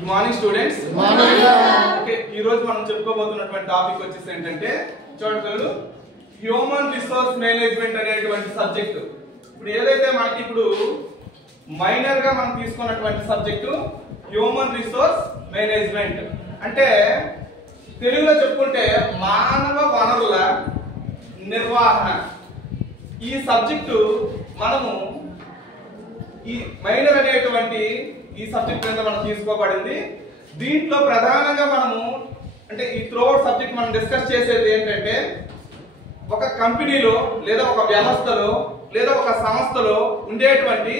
Good morning students. Good morning. Okay, ఈ రోజు మనం చెప్పుకోబోతున్నటువంటి టాపిక్ వచ్చేసి ఏంటంటే చూడండి, హ్యూమన్ రిసోర్స్ మేనేజ్మెంట్ అనేటువంటి సబ్జెక్ట్. ఇప్పుడు ఏదైతే మనకి ఇప్పుడు మైనర్ గా మనం తీసుకున్నటువంటి సబ్జెక్టు హ్యూమన్ రిసోర్స్ మేనేజ్మెంట్ అంటే తెలుగులో చెప్పుకుంటే మానవ వనరుల నిర్వహణ. ఈ సబ్జెక్టు మనము ఈ మైనర్ అనేటువంటి ఈ సబ్జెక్ట్ మీద మనం తీసుకోబడింది. దీంట్లో ప్రధానంగా మనము అంటే ఈ త్రూఅవుట్ సబ్జెక్ట్ మనం డిస్కస్ చేసేది ఏంటంటే ఒక కంపెనీలో లేదా ఒక వ్యవస్థలో లేదా ఒక సంస్థలో ఉండేటువంటి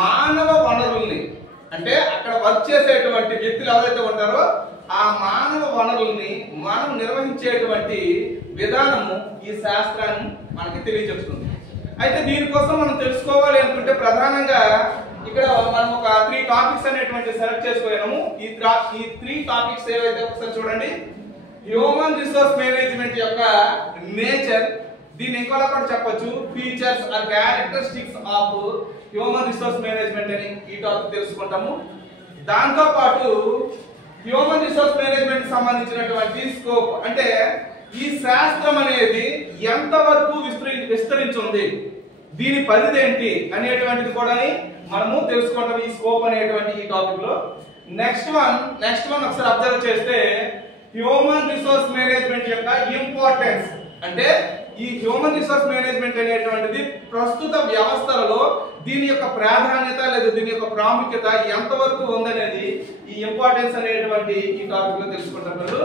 మానవ వనరుల్ని అంటే అక్కడ వర్క్ చేసేటువంటి వ్యక్తులు ఎవరైతే ఉంటారో ఆ మానవ వనరుల్ని మనం నిర్వహించేటువంటి విధానము ఈ శాస్త్రాన్ని మనకి తెలియజేస్తుంది. అయితే దీనికోసం మనం తెలుసుకోవాలి అనుకుంటే ప్రధానంగా ఇక్కడ మనం ఒక 3 టాపిక్స్ అనేటువంటి సెలెక్ట్ చేసుకున్నాము. ఈ 3 టాపిక్స్ ఏవైతే ఒకసారి చూడండి. హ్యూమన్ రిసోర్స్ మేనేజ్మెంట్ యొక్క నేచర్, దీన్ని ఇంకోలా కూడా చెప్పొచ్చు features or characteristics of human resource management అని ఈ టాపిక్ తెలుసుకుంటాము. దాంతో పాటు హ్యూమన్ రిసోర్స్ మేనేజ్మెంట్ సంబంధించినటువంటి స్కోప్ అంటే ఈ శాస్త్రం అనేది ఎంతవరకు విస్తరించింది, దీని పరిధి ఏంటి అనేటువంటిది కూడా మనము తెలుసుకుంటాం ఈ స్కోప్ అనేటువంటి ఈ టాపిక్ లో. నెక్స్ట్ వన్ ఒకసారి అబ్జర్వ్ చేస్తే హ్యూమన్ రిసోర్స్ మేనేజ్మెంట్ యొక్క ఇంపార్టెన్స్ అంటే ఈ హ్యూమన్ రిసోర్స్ మేనేజ్మెంట్ అనేటువంటిది ప్రస్తుత వ్యవస్థలలో దీని యొక్క ప్రాధాన్యత లేదా దీని యొక్క ప్రాముఖ్యత ఎంతవరకు ఉందనేది ఈ ఇంపార్టెన్స్ అనేటువంటి ఈ టాపిక్ లో తెలుసుకుంటారు.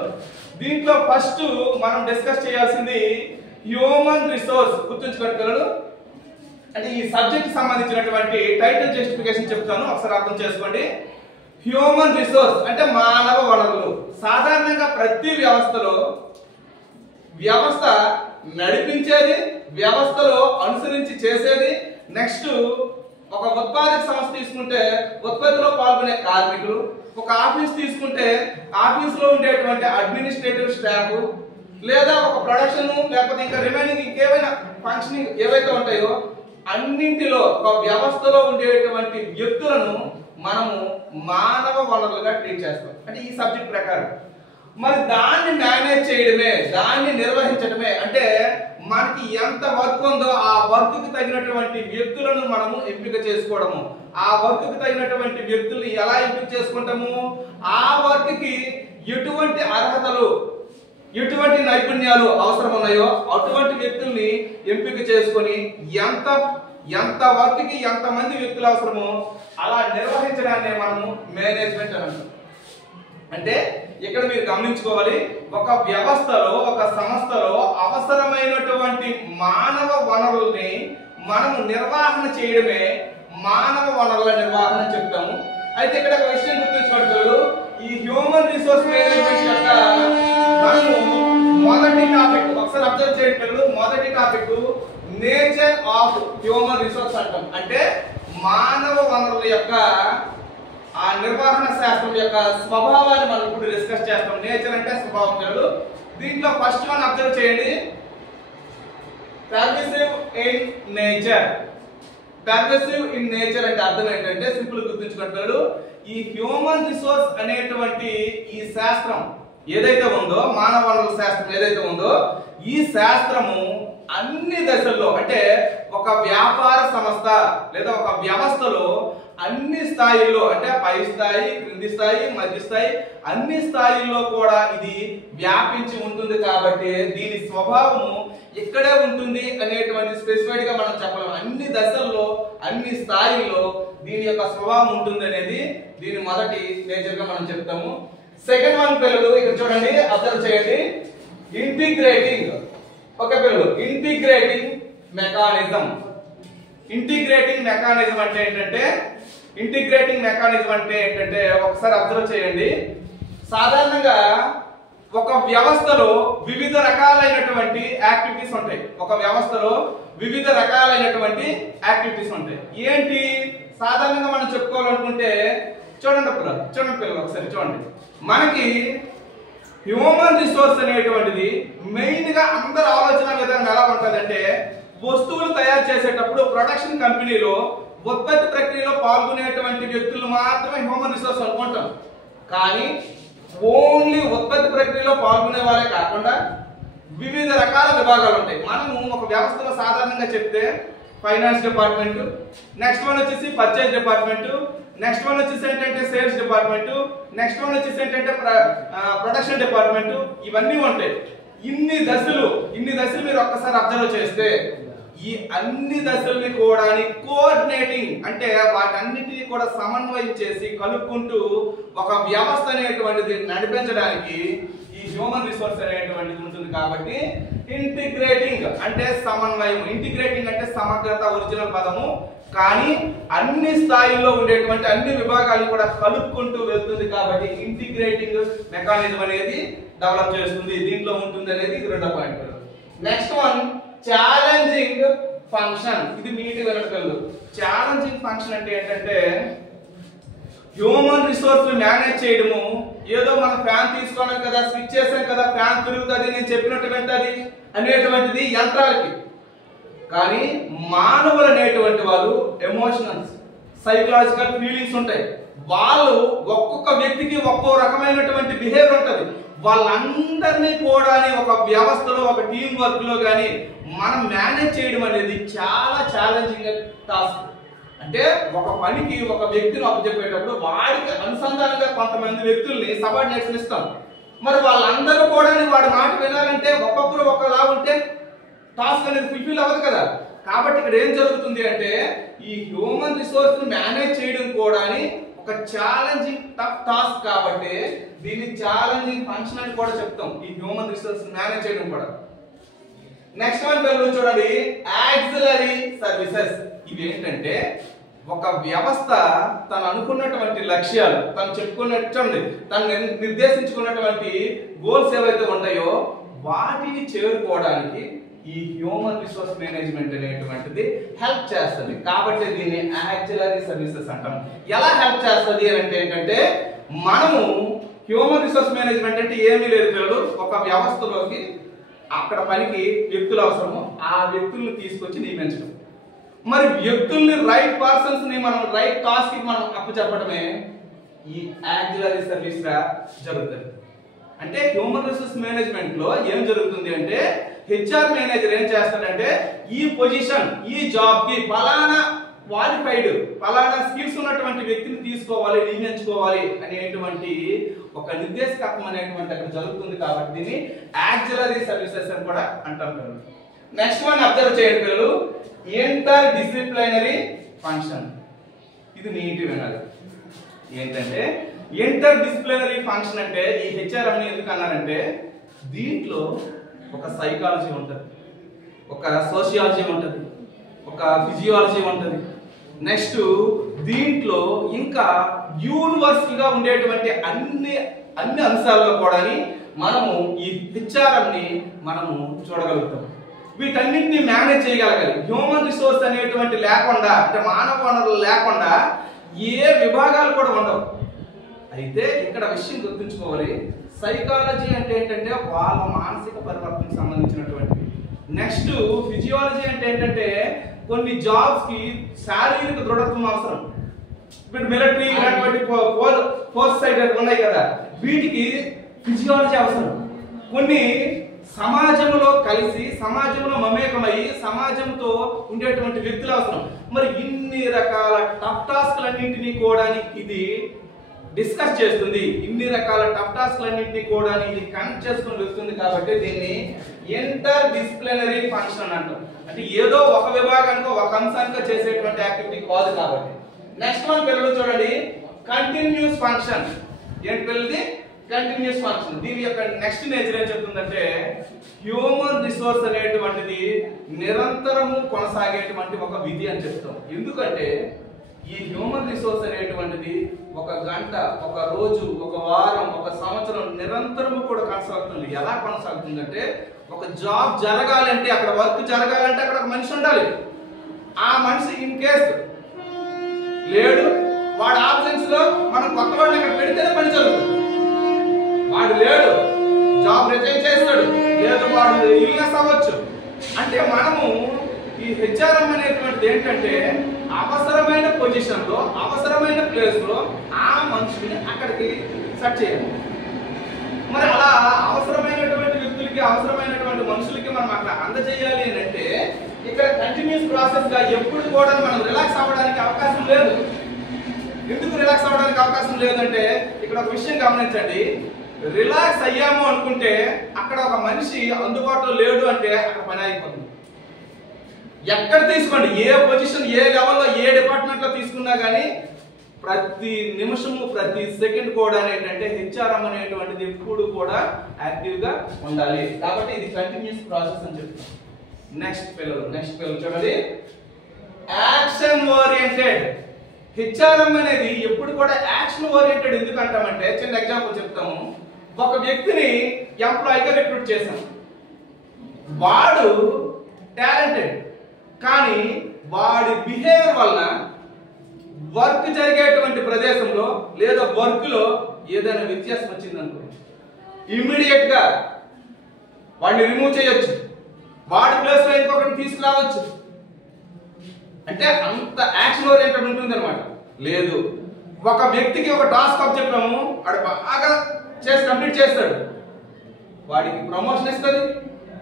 దీంట్లో ఫస్ట్ మనం డిస్కస్ చేయాల్సింది హ్యూమన్ రిసోర్స్. గుర్తుంచుకోండి పిల్లలు, అంటే ఈ సబ్జెక్ట్ సంబంధించినటువంటి టైటిల్ జస్టిఫికేషన్ చెప్తాను, ఒకసారి అర్థం చేసుకోండి. హ్యూమన్ రిసోర్స్ అంటే మానవ వనరులు. సాధారణంగా ప్రతి వ్యవస్థలో వ్యవస్థ నడిపించేది, వ్యవస్థలో అనుసరించి చేసేది, నెక్స్ట్ ఒక ఉత్పాదక సంస్థ తీసుకుంటే ఉత్పత్తిలో పాల్గొనే కార్మికులు, ఒక ఆఫీస్ తీసుకుంటే ఆఫీస్ లో ఉండేటువంటి అడ్మినిస్ట్రేటివ్ స్టాఫ్, లేదా ఒక ప్రొడక్షన్ లేకపోతే ఇంకా రిమైనింగ్ ఇంకేమైనా ఫంక్షనింగ్ ఏవైతే ఉంటాయో అన్నింటిలో ఒక వ్యవస్థలో ఉండేటువంటి వ్యక్తులను మనము మానవ వనరులుగా ట్రీట్ చేస్తాం అంటే ఈ సబ్జెక్ట్ ప్రకారం. మరి దాన్ని మేనేజ్ చేయడమే, దాన్ని నిర్వహించడమే అంటే మనకి ఎంత వర్క్ ఉందో ఆ వర్క్ కి తగినటువంటి వ్యక్తులను మనము ఎంపిక చేసుకోవడము. ఆ వర్క్ కి తగినటువంటి వ్యక్తుల్ని ఎలా ఎంపిక చేసుకుంటాము, ఆ వర్క్ కి ఎటువంటి అర్హతలు ఎటువంటి నైపుణ్యాలు అవసరం ఉన్నాయో అటువంటి వ్యక్తుల్ని ఎంపిక చేసుకొని ఎంత వర్క్ కి ఎంత మంది వ్యక్తులు అవసరమో అలా నిర్వహించడాన్ని మనము మేనేజ్మెంట్ అని అంటాం. అంటే ఇక్కడ మీరు గమనించుకోవాలి, ఒక వ్యవస్థలో ఒక సంస్థలో అవసరమైనటువంటి మానవ వనరుల్ని మనము నిర్వహణ చేయడమే మానవ వనరుల నిర్వహణ చెప్తాము. అయితే ఇక్కడ ఒక విషయం గుర్తుంచుకోవాలి, ఈ హ్యూమన్ రిసోర్స్ మేనేజ్మెంట్ యొక్క మనము మొదటి టాపిక్ ఒకసారి అబ్జర్వ్ చేయండి పిల్లలు. మొదటి topic nature of human resource అంటాం. అంటే మానవ వనరుల యొక్క ఆ నిర్వహణ శాస్త్రం యొక్క స్వభావాన్ని మనం ఇప్పుడు డిస్కస్ చేస్తాం. నేచర్ అంటే స్వభావం పిల్లలు. దీంట్లో ఫస్ట్ వన్ అబ్జర్వ్ చేయండి, permissive in nature. Permissive in nature అంటే అర్థం ఏంటంటే సింపుల్ గుర్తుంచుకుంటారు, ఈ హ్యూమన్ రిసోర్స్ అనేటువంటి ఈ శాస్త్రం ఏదైతే ఉందో మానవ వనరుల శాస్త్రం ఏదైతే ఉందో ఈ శాస్త్రము అన్ని దశల్లో అంటే ఒక వ్యాపార సంస్థ లేదా ఒక వ్యవస్థలో అన్ని స్థాయిల్లో అంటే పై స్థాయి, క్రింది స్థాయి, మధ్య స్థాయి అన్ని స్థాయిల్లో కూడా ఇది వ్యాపించి ఉంటుంది. కాబట్టి దీని స్వభావము ఇక్కడే ఉంటుంది అనేటువంటి స్పెసిఫైడ్ గా మనం చెప్పలేము. అన్ని దశల్లో అన్ని స్థాయిల్లో దీని యొక్క స్వభావం ఉంటుంది అనేది దీని మొదటి నేచర్ గా మనం చెప్తాము. సెకండ్ వన్ పిల్లలు ఇక్కడ చూడండి, అబ్జర్వ్ చేయండి, ఇంటిగ్రేటింగ్. ఓకే పిల్లలు, ఇంటిగ్రేటింగ్ మెకానిజం. ఇంటిగ్రేటింగ్ మెకానిజం అంటే ఏంటంటే ఒకసారి అబ్జర్వ్ చేయండి. సాధారణంగా ఒక వ్యవస్థలో వివిధ రకాలైనటువంటి యాక్టివిటీస్ ఉంటాయి. ఒక వ్యవస్థలో వివిధ రకాలైనటువంటి యాక్టివిటీస్ ఉంటాయి. ఏంటి సాధారణంగా మనం చెప్పుకోవాలనుకుంటే చూడండి పిల్లలు ఒకసారి చూడండి, మనకి హ్యూమన్ రిసోర్స్ అనేటువంటిది మెయిన్ గా అందరి ఆలోచన విధానం ఎలా ఉంటుందంటే వస్తువులు తయారు చేసేటప్పుడు ప్రొడక్షన్ కంపెనీలో ఉత్పత్తి ప్రక్రియలో పాల్గొనేటువంటి వ్యక్తులు మాత్రమే హ్యూమన్ రిసోర్స్ అనుకుంటాం. కానీ ఓన్లీ ఉత్పత్తి ప్రక్రియలో పాల్గొనే వాళ్ళే కాకుండా వివిధ రకాల విభాగాలు ఉంటాయి. మనము ఒక వ్యవస్థలో సాధారణంగా చెప్తే ఫైనాన్స్ డిపార్ట్మెంట్, నెక్స్ట్ వన్ వచ్చేసి పర్చేజ్ డిపార్ట్మెంట్, నెక్స్ట్ వన్ వచ్చేసి ఏంటంటే సేల్స్ డిపార్ట్మెంట్, నెక్స్ట్ వన్ వచ్చేసి ఏంటంటే ప్రొడక్షన్ డిపార్ట్మెంట్, ఇవన్నీ ఉంటాయి. ఇన్ని దశలు మీరు ఒక్కసారి అబ్జర్వ్ చేస్తే ఈ అన్ని దశల్ని కూడా కోఆర్డినేటింగ్ అంటే వాటన్నిటిని కూడా సమన్వయం చేసి కలుపుకుంటూ ఒక వ్యవస్థ అనేటువంటిది నడిపించడానికి ఈ హ్యూమన్ రిసోర్స్ అనేటువంటిది ఉంటుంది. కాబట్టి ఇంటిగ్రేటింగ్ అంటే సమన్వయం, ఇంటిగ్రేటింగ్ అంటే సమగ్రత ఒరిజినల్ పదము, కానీ అన్ని స్థాయిల్లో ఉండేటువంటి అన్ని విభాగాలను కూడా కలుపుకుంటూ వెళ్తుంది. కాబట్టి ఇంటిగ్రేటింగ్ మెకానిజం అనేది డెవలప్ చేస్తుంది, దీంట్లో ఉంటుంది అనేది ఇది రెండో point. Next one challenging function. ఇది నీటి వెనకలు. ఛాలెంజింగ్ ఫంక్షన్ అంటే ఏంటంటే హ్యూమన్ రిసోర్స్ మేనేజ్ చేయడము, ఏదో మనం ఫ్యాన్ తీసుకోవడం కదా, స్విచ్ చేసాం కదా, ఫ్యాన్ తిరుగుతుంది నేను చెప్పినట్టు వింటది అనేటువంటిది యంత్రాలకి. కానీ మానవులు అనేటువంటి వాళ్ళు ఎమోషనల్స్, సైకలాజికల్ ఫీలింగ్స్ ఉంటాయి. వాళ్ళు ఒక్కొక్క వ్యక్తికి ఒక్కో రకమైనటువంటి బిహేవియర్ ఉంటుంది. వాళ్ళందరినీ కూడా ఒక వ్యవస్థలో ఒక టీం వర్క్ లో కానీ మనం మేనేజ్ చేయడం అనేది చాలా ఛాలెంజింగ్ టాస్క్. అంటే ఒక పనికి ఒక వ్యక్తిని అప్పచెప్పేటప్పుడు వాడికి అనుసంధానంగా కొంతమంది వ్యక్తుల్ని సబార్డినేట్స్ ఇస్తాం. మరి వాళ్ళందరూ కూడా వాడి మాట వినాలంటే ఒక్కొక్కరు ఒకలా ఉంటే టాస్క్ అనేది ఫుల్ఫిల్ అవ్వదు కదా. కాబట్టి ఇక్కడ ఏం జరుగుతుంది అంటే ఈ హ్యూమన్ రిసోర్స్ ని మేనేజ్ చేయడం కూడా ఒక ఛాలెంజింగ్ టఫ్ టాస్క్. కాబట్టి దీన్ని ఛాలెంజింగ్ ఫంక్షన్ అని కూడా చెప్తాం, ఈ హ్యూమన్ రిసోర్స్ మేనేజ్ చేయడం కూడా. నెక్స్ట్ వన్ పేరు చూడండి, ఆక్సిలరీ సర్వీసెస్. ఇవి ఏంటంటే ఒక వ్యవస్థ తను అనుకున్నటువంటి లక్ష్యాలు, తను చెప్పుకున్నట్టు తను నిర్దేశించుకున్నటువంటి గోల్స్ ఏవైతే ఉంటాయో వాటిని చేరుకోవడానికి ఈ హ్యూమన్ రిసోర్స్ మేనేజ్మెంట్ అనేటువంటిది హెల్ప్ చేస్తుంది. కాబట్టి దీన్ని ఆక్సిలరీ సర్వీసెస్ అంటాం. ఎలా హెల్ప్ చేస్తుంది అంటే ఏంటంటే మనము హ్యూమన్ రిసోర్స్ మేనేజ్మెంట్ అంటే ఏమీ లేదు పిల్లలు, ఒక వ్యవస్థలోకి అక్కడ పనికి వ్యక్తులు అవసరము, ఆ వ్యక్తుల్ని తీసుకొచ్చి నియమించడం. మరి వ్యక్తుల్ని రైట్ పర్సన్స్ ని మనం రైట్ టాస్క్ కి మనం అప్పచెప్పడమే ఈ ఆక్సిలరీ సర్వీస్ గా జరుగుతుంది. అంటే హ్యూమన్ రిసోర్స్ మేనేజ్మెంట్ లో ఏం జరుగుతుంది అంటే హెచ్ఆర్ మేనేజర్ ఏం చేస్తాడంటే ఈ పొజిషన్ ఈ జాబ్ కి ఫలానా క్వాలిఫైడ్ ఫలానా స్కిల్స్ ఉన్నటువంటి వ్యక్తిని తీసుకోవాలి, నియమించుకోవాలి అనేటువంటి ఒక నిర్దేశకత్వం అనేటువంటి అక్కడ జరుగుతుంది. కాబట్టి దీన్ని ఆక్సిలరీ సర్వీసెస్ అని కూడా అంటాం. నెక్స్ట్ వన్ అబ్జర్వ్ చేయండి పిల్లలు, ఇంటర్ డిసిప్లినరీ ఫంక్షన్. ఇది నీటి వినాలి. ఏంటంటే ఇంటర్ డిసిప్లినరీ ఫంక్షన్ అంటే ఈ హెచ్ఆర్ఎం ని ఎందుకు అన్నారంటే దీంట్లో ఒక సైకాలజీ ఉంటుంది, ఒక సోషియాలజీ ఉంటుంది, ఒక ఫిజియాలజీ ఉంటుంది. నెక్స్ట్ దీంట్లో ఇంకా యూనివర్సల్ గా ఉండేటువంటి అన్ని అంశాల్లో కూడా మనము ఈ హెచ్ఆర్ఎం ని మనము చూడగలుగుతాం. వీటన్నిటిని మేనేజ్ చేయగలగాలి. హ్యూమన్ రిసోర్స్ అనేటువంటి లేకుండా అంటే మానవ వనరులు లేకుండా ఏ విభాగాలు కూడా ఉండవు. అయితే ఇక్కడ విషయం గుర్తుంచుకోవాలి, సైకాలజీ అంటే ఏంటంటే వాళ్ళ మానసిక పరివర్తనకు సంబంధించినటువంటిది. నెక్స్ట్ ఫిజియాలజీ అంటే ఏంటంటే కొన్ని జాబ్స్ కి శారీరక దృఢత్వం అవసరం. ఇప్పుడు మిలిటరీ ఇలాంటి ఫోర్స్ సైడ్ ఉన్నాయి కదా, వీటికి ఫిజియాలజీ అవసరం. కొన్ని సమాజంలో కలిసి సమాజంలో మమేకమై సమాజంతో ఉండేటువంటి వ్యక్తులు అవసరం. మరి ఇన్ని రకాల టఫ్ టాస్క్లన్నింటినీ కూడా ఇది డిస్కస్ చేస్తుంది, ఇన్ని రకాల టఫ్ టాస్క్లన్నింటినీ కూడా ఇది కనెక్ట్ చేసుకుని వెళ్తుంది. కాబట్టి దీన్ని ఇంటర్ డిసిప్లినరీ ఫంక్షన్ అంటాం. అంటే ఏదో ఒక విభాగానికి ఒక అంశానికి చేసేటువంటి యాక్టివిటీ కాదు. కాబట్టి నెక్స్ట్ వన్ పిల్లలు చూడండి, కంటిన్యూస్ ఫంక్షన్. ఏంటి పిల్లలది? Continuous function. దీని యొక్క నెక్స్ట్ నేచర్ ఏం చెప్తుందంటే హ్యూమన్ రిసోర్స్ అనేటువంటిది నిరంతరము కొనసాగేటువంటి ఒక విధి అని చెప్తాం. ఎందుకంటే ఈ హ్యూమన్ రిసోర్స్ అనేటువంటిది ఒక గంట, ఒక రోజు, ఒక వారం, ఒక సంవత్సరం నిరంతరము కూడా కొనసాగుతుంది. ఎలా కొనసాగుతుందంటే ఒక జాబ్ జరగాలంటే అక్కడ వర్క్ జరగాలంటే అక్కడ ఒక మనిషి ఉండాలి. ఆ మనిషి ఇన్ కేసు లేడు, వాడు ఆబ్సెన్స్ లో మనం కొత్త వాడిని అక్కడ పెడితేనే పని జరుగుతుంది. వాడు లేడు, జాబ్ రిజైన్ చేస్తాడు, లేదు వాడు ఇల్నెస్ అవ్వచ్చు. అంటే మనము ఈ హెచ్ఆర్ఎం అనేటువంటిది ఏంటంటే అవసరమైన పొజిషన్ లో అవసరమైన ప్లేస్ లో ఆ మనిషిని అక్కడికి సెట్ చేయాలి. మరి అలా అవసరమైనటువంటి వ్యక్తులకి అవసరమైనటువంటి మనుషులకి మనం అక్కడ అందజేయాలి అని అంటే ఇక్కడ కంటిన్యూస్ ప్రాసెస్ గా ఎప్పుడు కూడా మనం రిలాక్స్ అవ్వడానికి అవకాశం లేదు. ఎందుకు రిలాక్స్ అవ్వడానికి అవకాశం లేదంటే ఇక్కడ ఒక విషయం గమనించండి. రిలాక్స్ అయ్యాము అనుకుంటే అక్కడ ఒక మనిషి అందుబాటులో లేడు అంటే అక్కడ పని అయిపోతుంది. ఎక్కడ తీసుకోండి, ఏ పొజిషన్ ఏ లెవెల్లో ఏ డిపార్ట్మెంట్ లో తీసుకున్నా కానీ ప్రతి నిమిషము ప్రతి సెకండ్ కూడా ఏంటంటే హెచ్ఆర్ఎం అనేటువంటిది ఎప్పుడు కూడా యాక్టివ్ గా ఉండాలి. కాబట్టి ఇది కంటిన్యూస్ ప్రాసెస్ అని చెప్తాం. నెక్స్ట్ పిల్లలు చూడండి, యాక్షన్ ఓరియంటెడ్. హెచ్ఆర్ఎం అనేది ఎప్పుడు కూడా యాక్షన్ ఓరియంటెడ్ ఎందుకు అంటామంటే చిన్న ఎగ్జాంపుల్ చెప్తాము. ఒక వ్యక్తిని ఎంప్లాయీగా రిక్రూట్ చేశాం. వాడు టాలెంటెడ్, కానీ వాడి బిహేవియర్ వల్ల వర్క్ జరిగేటువంటి ప్రదేశంలో లేదా వర్క్ లో ఏదైనా వ్యత్యాసం వచ్చిందనుకో ఇమ్మీడియట్ గా వాడిని రిమూవ్ చేయొచ్చు, వాడి ప్లేస్ లో ఇంకొకరిని తీసుకురావచ్చు. అంటే అంత యాక్షన్ ఓరియంటెడ్ ఉంటుంది అనమాట. లేదు, ఒక వ్యక్తికి ఒక టాస్క్ అప్ చెప్పాము, వాడు బాగా చేసి కంప్లీట్ చేస్తాడు, వాడికి ప్రమోషన్ ఇస్తుంది,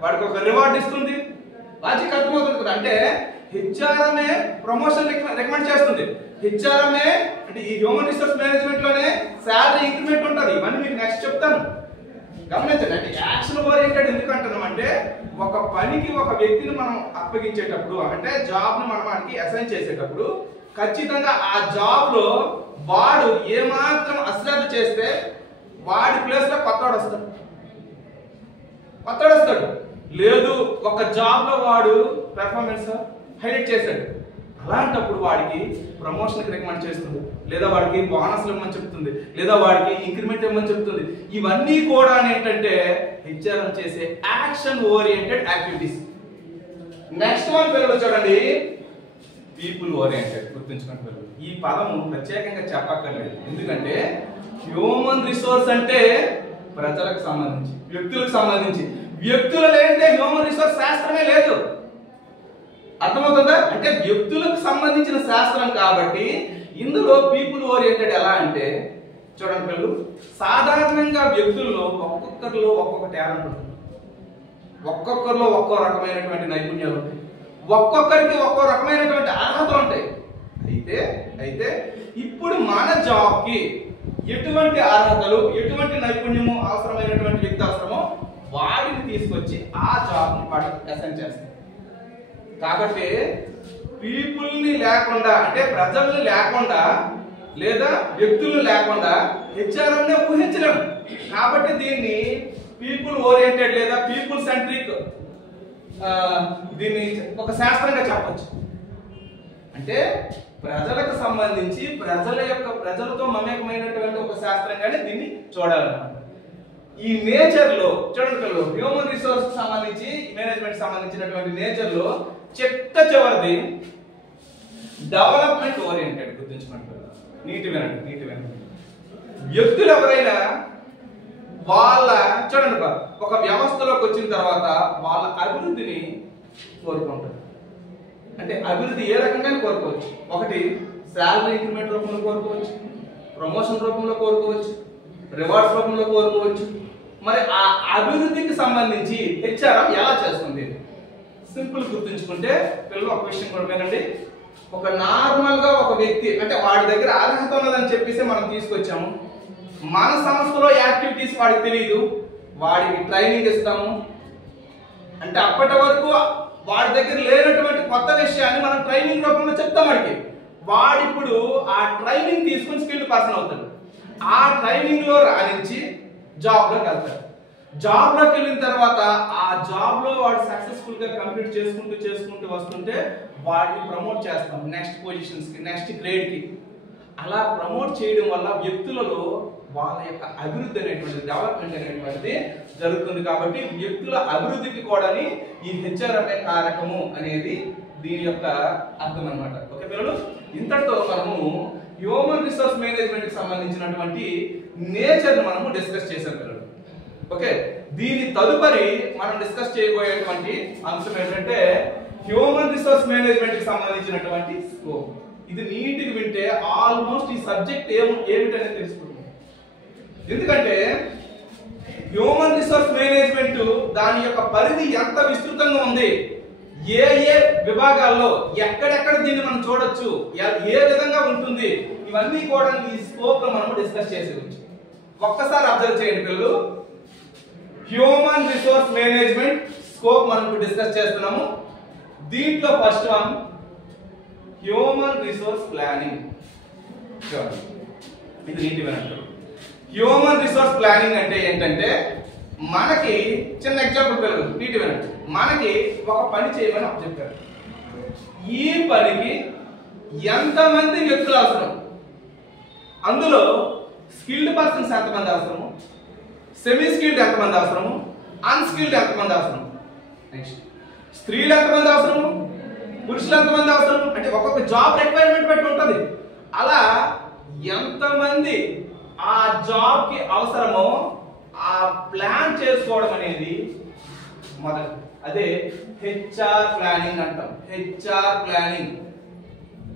వాడికి ఒక రివార్డ్ ఇస్తుంది. లాజిక్ అర్థమవుతుంది కదా. అంటే హెచ్ఆర్ఎంఏ ప్రమోషన్ రికమెండ్ చేస్తుంది. హెచ్ఆర్ఎంఏ అంటే ఈ హ్యూమన్ రిసోర్స్ మేనేజ్మెంట్ లోనే శాలరీ ఇంక్రిమెంట్ ఉంటుంది. ఇవన్నీ మీకు నెక్స్ట్ చెప్తాను, గమనించండి. అంటే యాక్షన్ ఓరియంటెడ్ ఎందుకు అంటున్నాం అంటే ఒక పనికి ఒక వ్యక్తిని మనం అప్పగించేటప్పుడు అంటే జాబ్ ని మనం వాడికి అసైన్ చేసేటప్పుడు ఖచ్చితంగా ఆ జాబ్ లో వాడు ఏమాత్రం అశ్రద్ధ చేస్తే వాడి ప్లేస్ లో కొత్తవాడు వస్తాడు. లేదు, ఒక జాబ్ లో వాడు పెర్ఫార్మెన్స్ హైలైట్ చేశాడు, అలాంటప్పుడు వాడికి ప్రమోషన్ రికమెండ్ చేస్తుంది, లేదా వాడికి బోనస్లు ఇవ్వమని చెప్తుంది, లేదా వాడికి ఇంక్రిమెంట్ ఇవ్వమని చెప్తుంది. ఇవన్నీ కూడా ఏంటంటే హెచ్ఆర్ఎం చేసే action oriented activities. Next one పిల్లలు చూడండి, పీపుల్ ఓరియంటెడ్. గుర్తుంచుకోండి పిల్లలు, ఈ పదము ప్రత్యేకంగా చెప్పక్కర్లేదు. ఎందుకంటే హ్యూమన్ రిసోర్స్ అంటే ప్రజలకు సంబంధించి, వ్యక్తులకు సంబంధించి. వ్యక్తులు లేనిదే హ్యూమన్ రిసోర్స్ శాస్త్రమే లేదు. అర్థమవుతుందా? అంటే వ్యక్తులకు సంబంధించిన శాస్త్రం కాబట్టి ఇందులో పీపుల్ ఓరియంటెడ్ ఎలా అంటే చూడండి పిల్లలు, సాధారణంగా వ్యక్తుల్లో ఒక్కొక్కరిలో ఒక్కొక్క టాలెంట్ ఉంటుంది, ఒక్కొక్కరిలో ఒక్కో రకమైనటువంటి నైపుణ్యాలు ఉంటాయి, ఒక్కొక్కరికి ఒక్కో రకమైనటువంటి అర్హతలు ఉంటాయి. అయితే ఇప్పుడు మన జాబ్ కి ఎటువంటి అర్హతలు ఎటువంటి నైపుణ్యము అవసరమైనటువంటి వ్యక్తి అవసరమో వాడిని తీసుకొచ్చి ఆ జాబ్ ని వాడికి అసైన్ చేస్తాం. కాబట్టి పీపుల్ ని లేకుండా అంటే ప్రజల్ని లేకుండా లేదా వ్యక్తులు లేకుండా హెచ్ఆర్ఎం ని ఊహించలేము. కాబట్టి దీన్ని పీపుల్ ఓరియంటెడ్ లేదా పీపుల్ సెంట్రిక్ దీన్ని ఒక శాస్త్రంగా చెప్పొచ్చు. అంటే ప్రజలకు సంబంధించి ప్రజలతో మమేకమైనటువంటి ఒక శాస్త్రంగానే దీన్ని చూడాలన్నమాట. ఈ నేచర్ లో చూడండి పిల్లలు, హ్యూమన్ రిసోర్స్ సంబంధించి మేనేజ్మెంట్ సంబంధించినటువంటి నేచర్ లో చివరిది డెవలప్మెంట్ ఓరియంటెడ్. గుర్తుంచుకోండి పిల్లలు, నీటి వినండి. వ్యక్తులు ఎవరైనా చూడండి ఒక వ్యవస్థలోకి వచ్చిన తర్వాత వాళ్ళ అభివృద్ధిని కోరుకుంటారు. అంటే అభివృద్ధి ఏ రకంగా కోరుకోవచ్చు. ఒకటి శాలరీ ఇంక్రిమెంట్ రూపంలో కోరుకోవచ్చు, ప్రమోషన్ రూపంలో కోరుకోవచ్చు, రివార్డ్స్ రూపంలో కోరుకోవచ్చు. మరి ఆ అభివృద్ధికి సంబంధించి హెచ్ఆర్ఎం ఎలా చేస్తుంది? సింపుల్ గుర్తుంచుకుంటే పిల్లలు ఒక విషయం కూడా వినండి. ఒక నార్మల్ గా ఒక వ్యక్తి అంటే వాడి దగ్గర అర్హత ఉన్నదని చెప్పేసి మనం తీసుకొచ్చాము, మన సంస్థలో యాక్టివిటీస్ వాడికి తెలియదు, వాడికి ట్రైనింగ్ ఇస్తాము. అంటే అప్పటి వరకు వాడి దగ్గర లేనటువంటి కొత్త విషయాన్ని మనం ట్రైనింగ్ రూపంలో చెప్తాం వాడు ఇప్పుడు ఆ ట్రైనింగ్ తీసుకుని స్కిల్డ్ పర్సన్ అవుతాడు. ఆ ట్రైనింగ్ లో రాణించి జాబ్ లోకి వెళ్తాడు. జాబ్ లోకి వెళ్ళిన తర్వాత ఆ జాబ్ లో వాడు సక్సెస్ఫుల్ గా కంప్లీట్ చేసుకుంటూ వస్తుంటే వాడిని ప్రమోట్ చేస్తాం నెక్స్ట్ పొజిషన్స్ కి, నెక్స్ట్ గ్రేడ్ కి. అలా ప్రమోట్ చేయడం వల్ల వ్యక్తులలో వాళ్ళ యొక్క అభివృద్ధి అనేటువంటి డెవలప్మెంట్ అనేటువంటిది జరుగుతుంది. కాబట్టి వ్యక్తుల అభివృద్ధికి కూడా ఈ హెచ్ఆర్ఎంఏ కారకము అనేది దీని యొక్క అర్థం అన్నమాట. ఓకే పిల్లలు, ఇంతటితో మనము హ్యూమన్ రిసోర్స్ మేనేజ్మెంట్ కి సంబంధించినటువంటి నేచర్ ని మనము డిస్కస్ చేసాం పిల్లలు. ఓకే, దీని తదుపరి మనం డిస్కస్ చేయబోయేటువంటి అంశం ఏంటంటే హ్యూమన్ రిసోర్స్ మేనేజ్మెంట్ కి సంబంధించినటువంటి స్కోప్. ఇది నీట్గా వింటే ఆల్మోస్ట్ ఈ సబ్జెక్ట్ ఏమిటనేది తెలుసుకుంటుంది. ఎందుకంటే హ్యూమన్ రిసోర్స్ మేనేజ్మెంట్ దాని యొక్క పరిధి ఎంత విస్తృతంగా ఉంది, ఏ ఏ విభాగాల్లో ఎక్కడెక్కడ దీన్ని మనం చూడొచ్చు, ఏ విధంగా ఉంటుంది, ఇవన్నీ కూడా ఈ స్కోప్ లో మనం డిస్కస్ చేసేవచ్చు. ఒక్కసారి అబ్జర్వ్ చేయండి పిల్లలు. హ్యూమన్ రిసోర్స్ మేనేజ్మెంట్ స్కోప్ మనం డిస్కస్ చేస్తున్నాము. దీంట్లో first one human resource planning. ఇది నీటి వినంటారు. హ్యూమన్ రిసోర్స్ ప్లానింగ్ అంటే ఏంటంటే మనకి చిన్న ఎగ్జాంపుల్ పిల్లలు నీటి వినండి. మనకి ఒక పని చేయమని చెప్పారు. ఈ పనికి ఎంతమంది వ్యక్తులు అవసరం, అందులో స్కిల్డ్ పర్సన్స్ ఎంతమంది అవసరము, సెమీ స్కిల్డ్ ఎంతమంది అవసరము, అన్స్కిల్డ్ ఎంతమంది అవసరం, నెక్స్ట్ స్త్రీలు ఎంతమంది అవసరము, పురుషులు ఎంతమంది అవసరం, అంటే ఒక్కొక్క జాబ్ రిక్వైర్మెంట్ బట్టి ఉంటుంది. అలా ఎంతమంది ఆ జాబ్ కి అవసరమో ఆ ప్లాన్ చేసుకోవడం అనేది మొదటి. అదే హెచ్ఆర్ ప్లానింగ్ అంటాం. HR planning.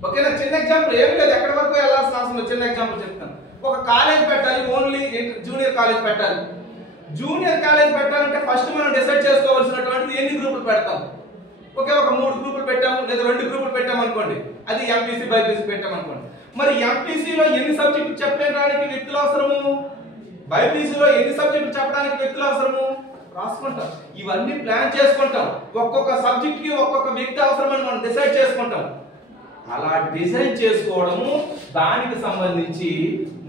ఓకేనా? చిన్న ఎగ్జాంపుల్ ఏమి లేదు, ఎక్కడి వరకు వెళ్ళాల్సిన అవసరం లేదు. చిన్న ఎగ్జాంపుల్ చెప్తాను. ఒక కాలేజ్ పెట్టాలి, ఓన్లీ జూనియర్ కాలేజ్ పెట్టాలి. జూనియర్ కాలేజ్ పెట్టాలంటే ఫస్ట్ మనం డిసైడ్ చేసుకోవాల్సినటువంటిది ఎన్ని గ్రూపులు పెడతాం. ఓకే, ఒక 3 గ్రూపులు పెట్టాము లేదా 2 గ్రూపులు పెట్టాము అనుకోండి, అది ఎంపీసీ బైపీసీ పెట్టాము అనుకోండి. మరి ఎంపీసీలో ఎన్ని సబ్జెక్టులు చెప్పడానికి వ్యక్తులు అవసరము, బైపీసీలో ఎన్ని సబ్జెక్టులు చెప్పడానికి వ్యక్తులు అవసరము రాసుకుంటాం. ఇవన్నీ ప్లాన్ చేసుకుంటాం. ఒక్కొక్క సబ్జెక్ట్ కి ఒక్కొక్క వ్యక్తి అవసరమని మనం డిసైడ్ చేసుకుంటాం. అలా డిజైన్ చేసుకోవడము, దానికి సంబంధించి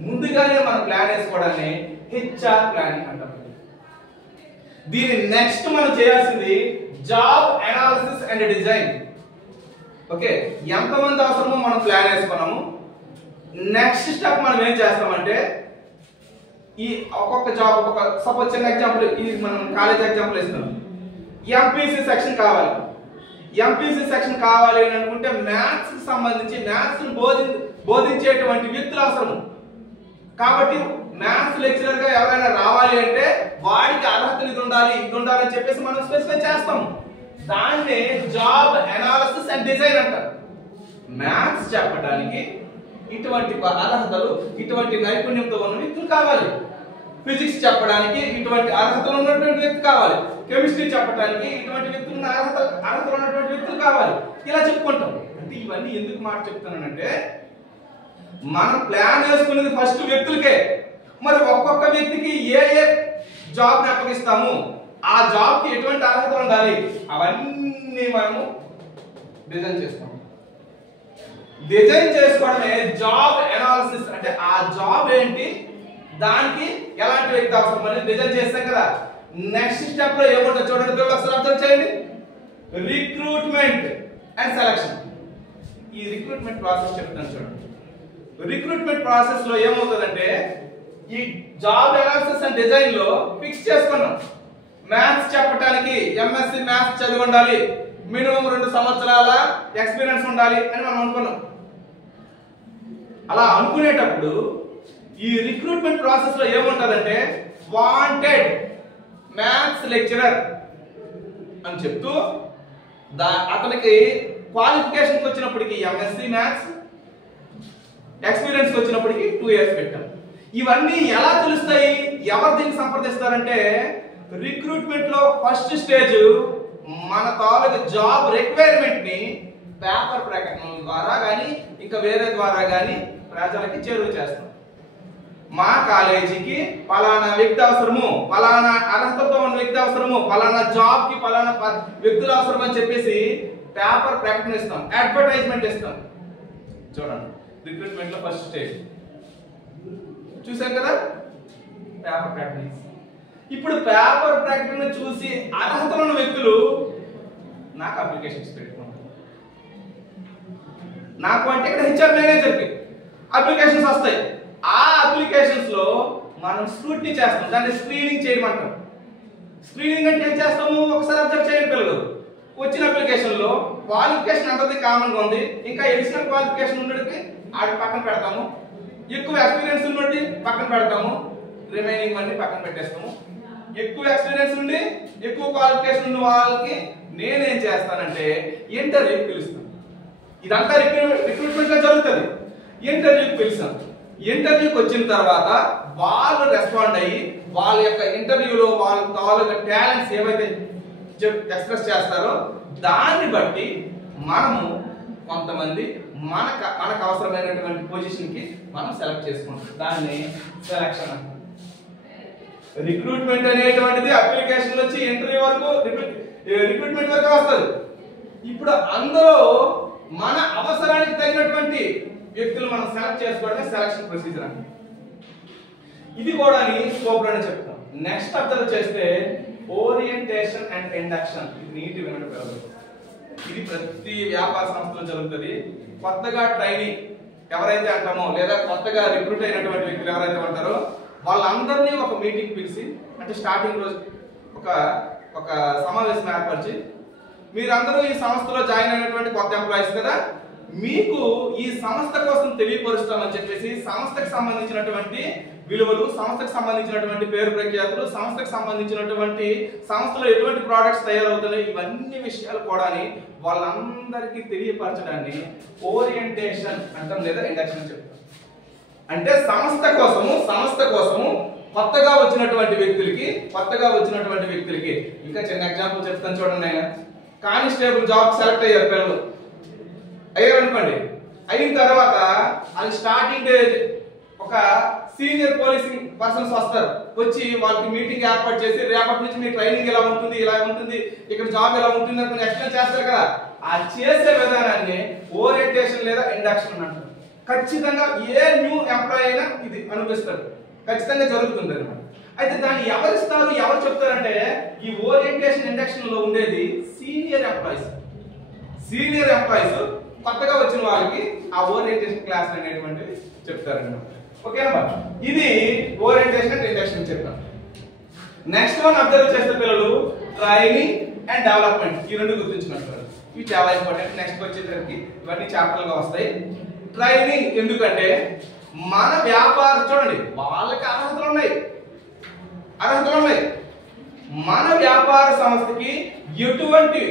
ముందుగానే మనం ప్లాన్ వేసుకోవడాన్ని హెచ్ఆర్ ప్లానింగ్ అంటాం. దీని నెక్స్ట్ మనం చేయాల్సింది job analysis and design. Okay, ఎంతమంది అవసరమో మనం ప్లాన్ వేసుకున్నాము. నెక్స్ట్ స్టెప్ మనం ఏం చేస్తామంటే ఈ ఒక్కొక్క జాబ్ ఒక్కొక్క, సపోజ్ చిన్న ఎగ్జాంపుల్ ఈ మనం కాలేజ్ ఎగ్జాంపుల్ ఇస్తున్నాం. ఎంపీసీ సెక్షన్ కావాలి. ఎంపీసీ సెక్షన్ కావాలి అని అనుకుంటే మ్యాథ్స్ కి సంబంధించి మ్యాథ్స్ బోధించేటువంటి వ్యక్తులు అవసరం. కాబట్టి మ్యాథ్స్ లెక్చరర్ గా ఎవరైనా రావాలి అంటే వాడికి అర్హతలు ఇది ఉండాలి అని చెప్పేసి మనం స్పెసిఫై చేస్తాం. దాన్నే జాబ్ అనాలిసిస్ అండ్ డిజైన్ అంటారు. మ్యాథ్స్ చెప్పడానికి ఇటువంటి అర్హతలు, ఇటువంటి నైపుణ్యంతో ఉన్న వ్యక్తులు కావాలి. ఫిజిక్స్ చెప్పడానికి ఇటువంటి అర్హతలు ఉన్నటువంటి వ్యక్తి కావాలి. కెమిస్ట్రీ చెప్పడానికి ఇటువంటి వ్యక్తులు అర్హతలు ఉన్నటువంటి వ్యక్తులు కావాలి. ఇలా చెప్పుకుంటాం. అంటే ఇవన్నీ ఎందుకు మాట చెప్తున్నానంటే మనం ప్లాన్ వేసుకునేది ఫస్ట్ వ్యక్తులకే. మరి ఒక్కొక్క వ్యక్తికి ఏ ఏ జాబ్ అప్పగిస్తాము, ఆ జాబ్ కి ఎటువంటి అర్హతలు ఉండాలి, అవన్నీ మనము డిజైన్ చేస్తాం. డిజైన్ చేసుకోవడమే జాబ్ అనాలిసిస్. అంటే ఆ జాబ్ ఏంటి, దానికి ఎలాంటి వ్యక్తి అవసరం అనేది డిజైన్ చేస్తాం కదా. నెక్స్ట్ స్టెప్ లో ఏముంటుంది చూడండి, ఒకసారి అర్థం చేయండి. Recruitment and selection. ఈ రిక్రూట్మెంట్ ప్రాసెస్ చెప్తాను చూడండి. రిక్రూట్మెంట్ ప్రాసెస్ లో ఏమవుతుందంటే ఈ జాబ్ అనాలిసిస్ అండ్ డిజైన్ లో ఫిక్స్ చేసుకున్నాం. మ్యాథ్స్ చెప్పడానికి ఎంఎస్సి మ్యాథ్స్ చదివి ఉండాలి, మినిమం 2 సంవత్సరాల ఎక్స్పీరియన్స్ ఉండాలి అని మనం అనుకున్నాం. అలా అనుకునేటప్పుడు ఈ రిక్రూట్మెంట్ ప్రాసెస్ లో ఏముంటదంటే వాంటెడ్ మ్యాథ్స్ లెక్చరర్ అని చెప్తూ అతనికి క్వాలిఫికేషన్ వచ్చినప్పటికీ ఎంఎస్సి మ్యాథ్స్, ఎక్స్పీరియన్స్ వచ్చినప్పటికీ 2 ఇయర్స్ పెట్టాం. ఇవన్నీ ఎలా తెలుస్తాయి, ఎవరు దీన్ని సంప్రదిస్తారంటే రిక్రూట్మెంట్ లో ఫస్ట్ స్టేజ్ మన తాలూకు జాబ్ రిక్వైర్మెంట్ ని పేపర్ ప్రకటనల ద్వారా గానీ ఇంకా వేరే ద్వారా గానీ ప్రజలకి చేరువ చేస్తాం. మా కాలేజీకి పలానా వ్యక్తి అవసరము, పలానా అర్హతతో ఉన్న వ్యక్తి అవసరము, పలానా జాబ్ కి పలానా వ్యక్తులు అవసరం అని చెప్పేసి పేపర్ ప్రకటన ఇస్తాం, అడ్వర్టైజ్మెంట్ ఇస్తాం. చూడండి రిక్రూట్మెంట్ లో ఫస్ట్ స్టేజ్ చూసాం కదా, పేపర్ ప్రకటన. ఇప్పుడు పేపర్ ప్రకటన చూసి అర్హతలు ఉన్న వ్యక్తులు నాకు అప్లికేషన్స్ పెట్టుకుంటారు. నాకు అంటే ఇక్కడ హెచ్ఆర్ మేనేజర్ కి అప్లికేషన్స్ వస్తాయి. ఆ అప్లికేషన్స్ లో మనం స్క్రూటినీ చేస్తాం, దాన్ని స్క్రీనింగ్ చేయమంటాం. స్క్రీనింగ్ అంటే ఏం చేస్తాము, ఒకసారి అబ్జర్వ్ చేయండి పిల్లలు. వచ్చిన అప్లికేషన్ లో క్వాలిఫికేషన్ అందరిది కామన్ గా ఉంది, ఇంకా ఎడిషనల్ క్వాలిఫికేషన్ ఉన్నది ఆడి పక్కన పెడతాము, ఎక్కువ ఎక్స్పీరియన్స్ ఉన్నది పక్కన పెడతాము, రిమైనింగ్ అన్ని పక్కన పెట్టేస్తాము. ఎక్కువ ఎక్స్పీరియన్స్ ఉండి ఎక్కువ క్వాలిఫికేషన్ ఉన్న వాళ్ళకి నేనేం చేస్తానంటే ఇంటర్వ్యూకి పిలుస్తాను. ఇదంతా రిక్రూట్మెంట్ లో జరుగుతుంది. ఇంటర్వ్యూకి పిలుస్తాను. ఇంటర్వ్యూకి వచ్చిన తర్వాత వాళ్ళు రెస్పాండ్ అయ్యి వాళ్ళ యొక్క ఇంటర్వ్యూలో వాళ్ళ తాలూకా టాలెంట్స్ ఏవైతే ఎక్స్ప్రెస్ చేస్తారో దాన్ని బట్టి మనము కొంతమంది మనకు అవసరమైనటువంటి పొజిషన్ కి మనం సెలెక్ట్ చేసుకుంటాం. దాన్ని సెలక్షన్ అంటారు. రిక్రూట్మెంట్ అనేటువంటిది అప్లికేషన్ వచ్చి ఇంటర్వ్యూ వరకు రిక్రూట్మెంట్ వరకు వస్తుంది. ఇప్పుడు అందులో మన అవసరానికి తగినటువంటి వ్యక్తులు మనం సెలెక్ట్ చేసుకోవడమే సెలక్షన్ ప్రొసీజర్ అండి. ఇది కూడా స్కోప్ లోనే చెప్తాం. నెక్స్ట్ అబ్జర్వ్ చేస్తే ఓరియంటేషన్ అండ్ ఇండక్షన్. ఇది నీటి వినడం కాదు. ఇది ప్రతి వ్యాపార సంస్థలో జరుగుతుంది. కొత్తగా ట్రైనింగ్ ఎవరైతే అంటామో లేదా కొత్తగా రిక్రూట్ అయినటువంటి వ్యక్తులు ఎవరైతే ఉంటారో వాళ్ళందరినీ ఒక మీటింగ్ పిలిచి, అంటే స్టార్టింగ్ రోజు ఒక సమావేశం ఏర్పరిచి, మీరందరూ ఈ సంస్థలో జాయిన్ అయినటువంటి కొత్త ఎంప్లాయీస్ కదా, మీకు ఈ సంస్థ కోసం తెలియపరుస్తామని చెప్పేసి సంస్థకు సంబంధించినటువంటి విలువలు, సంస్థకు సంబంధించినటువంటి పేరు ప్రఖ్యాతులు, సంస్థకు సంబంధించినటువంటి సంస్థలో ఎటువంటి ప్రోడక్ట్స్ తయారవుతున్నాయి, ఇవన్నీ విషయాలు కూడా వాళ్ళందరికీ తెలియపరచడాన్ని ఓరియంటేషన్ అంటాం లేదా ఇండక్షన్ అని చెప్తాం. అంటే సంస్థ కోసము కొత్తగా వచ్చినటువంటి వ్యక్తులకి ఇంకా చిన్న ఎగ్జాంపుల్ చెప్తాను చూడండి. ఆయన కానిస్టేబుల్ జాబ్ సెలెక్ట్ అయ్యారు పిల్లలు, అయ్యారనుకోండి. అయిన తర్వాత అది స్టార్టింగ్ డేజ్ ఒక సీనియర్ పోలీసింగ్ పర్సన్స్ వస్తారు. వచ్చి వాళ్ళకి మీటింగ్ ఏర్పాటు చేసి రేపటి నుంచి మీ ట్రైనింగ్ ఇలా ఉంటుంది, ఇక్కడ జాబ్ ఎలా ఉంటుంది అని ఎక్స్ప్లెయిన్ చేస్తారు కదా. ఆ చేసే విధానాన్ని ఓరియంటేషన్ లేదా ఇండక్షన్ అంటారు. ఖచ్చితంగా ఏ న్యూ ఎంప్లాయీ అయినా ఇది అనిపిస్తారు, ఖచ్చితంగా జరుగుతుంది అనమాట. అయితే దాన్ని ఎవరిస్తారు, ఎవరు చెప్తారంటే ఈ ఓరియంటేషన్ ఇండక్షన్ లో ఉండేది సీనియర్ ఎంప్లాయీస్ కొత్తగా వచ్చిన వాళ్ళకి ఆ ఓరియంటేషన్ క్లాస్ అనేటువంటిది చెప్తారన్నమాట. ఓకేనా? ఇది ఓరియంటేషన్ అండ్ ఇండక్షన్ చెప్తాం. నెక్స్ట్ వన్ అబ్జర్వ్ చేస్తే పిల్లలు ట్రైనింగ్ అండ్ డెవలప్మెంట్. ఈ రెండు గుర్తుంచుకుంటారు. ఇవి చాలా ఇంపార్టెంట్. నెక్స్ట్ వచ్చేసరికి ఇవన్నీ చాప్టర్లుగా వస్తాయి. ట్రైనింగ్ ఎందుకంటే మన వ్యాపారం చూడండి, వాళ్ళకి అర్హతలు ఉన్నాయి. మన వ్యాపార సంస్థకి ఎటువంటి